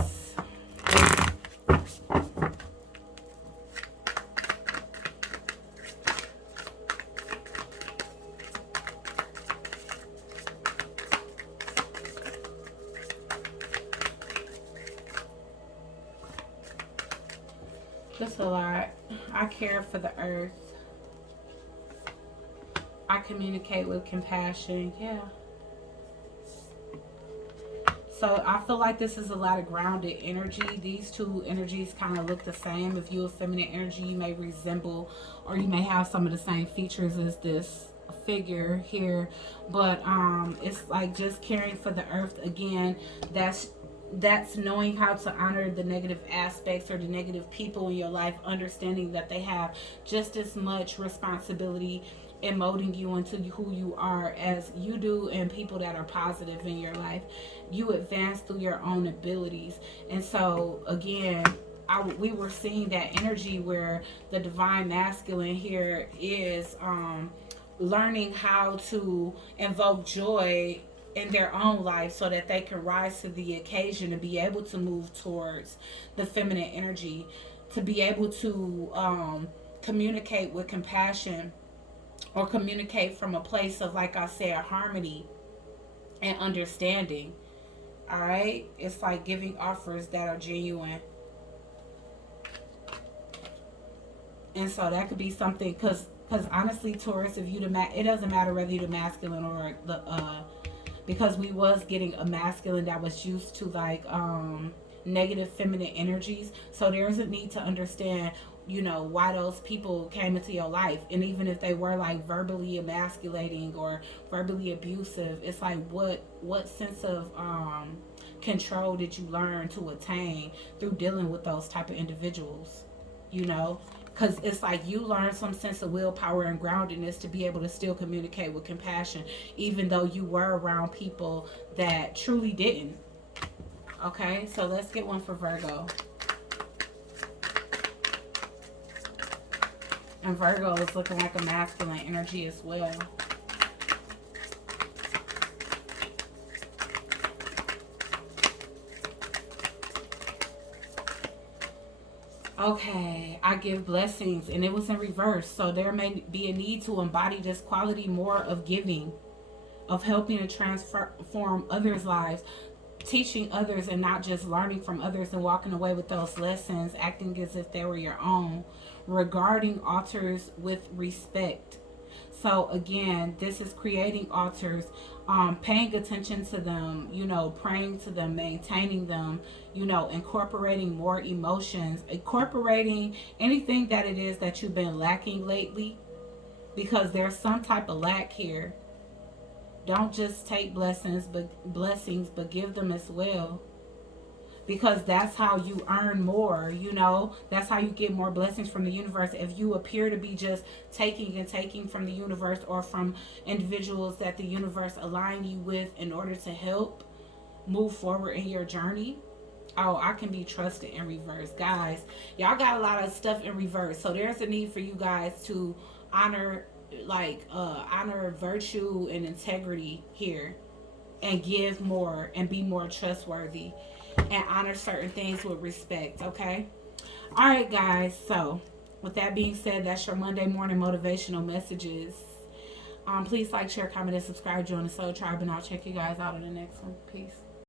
That's a lot. I care for the earth. I communicate with compassion. Yeah. So I feel like this is a lot of grounded energy. These two energies kind of look the same. If you're a feminine energy, you may resemble or you may have some of the same features as this figure here. But it's like just caring for the earth again. That's knowing how to honor the negative aspects or the negative people in your life, understanding that they have just as much responsibility in molding you into who you are as you do, and people that are positive in your life. You advance through your own abilities. And so again, we were seeing that energy where the divine masculine here is learning how to invoke joy in their own life so that they can rise to the occasion and be able to move towards the feminine energy, to be able to communicate with compassion or communicate from a place of, like I said, harmony and understanding. All right, it's like giving offers that are genuine. And so that could be something, because honestly, Taurus, if you it doesn't matter whether you're the masculine or the because we was getting a masculine that was used to like negative feminine energies. So there's a need to understand, you know, why those people came into your life. And even if they were like verbally emasculating or verbally abusive, it's like what sense of control did you learn to attain through dealing with those type of individuals, you know? Because it's like you learn some sense of willpower and groundedness to be able to still communicate with compassion, even though you were around people that truly didn't. Okay, so let's get one for Virgo. And Virgo is looking like a masculine energy as well. Okay, I give blessings, and it was in reverse. So there may be a need to embody this quality more of giving, of helping to transform others' lives, teaching others and not just learning from others and walking away with those lessons, acting as if they were your own, regarding altars with respect. So again, this is creating altars, paying attention to them, you know, praying to them, maintaining them, you know, incorporating more emotions, incorporating anything that it is that you've been lacking lately, because there's some type of lack here. Don't just take blessings, but give them as well. Because that's how you earn more, you know. That's how you get more blessings from the universe. If you appear to be just taking and taking from the universe or from individuals that the universe align you with in order to help move forward in your journey. Oh, I can be trusted in reverse. Guys, y'all got a lot of stuff in reverse. So there's a need for you guys to honor, like, honor virtue and integrity here. And give more and be more trustworthy. And honor certain things with respect, okay? All right, guys. So, with that being said, that's your Monday morning motivational messages. Please like, share, comment, and subscribe. Join the Soul Tribe, and I'll check you guys out in the next one. Peace.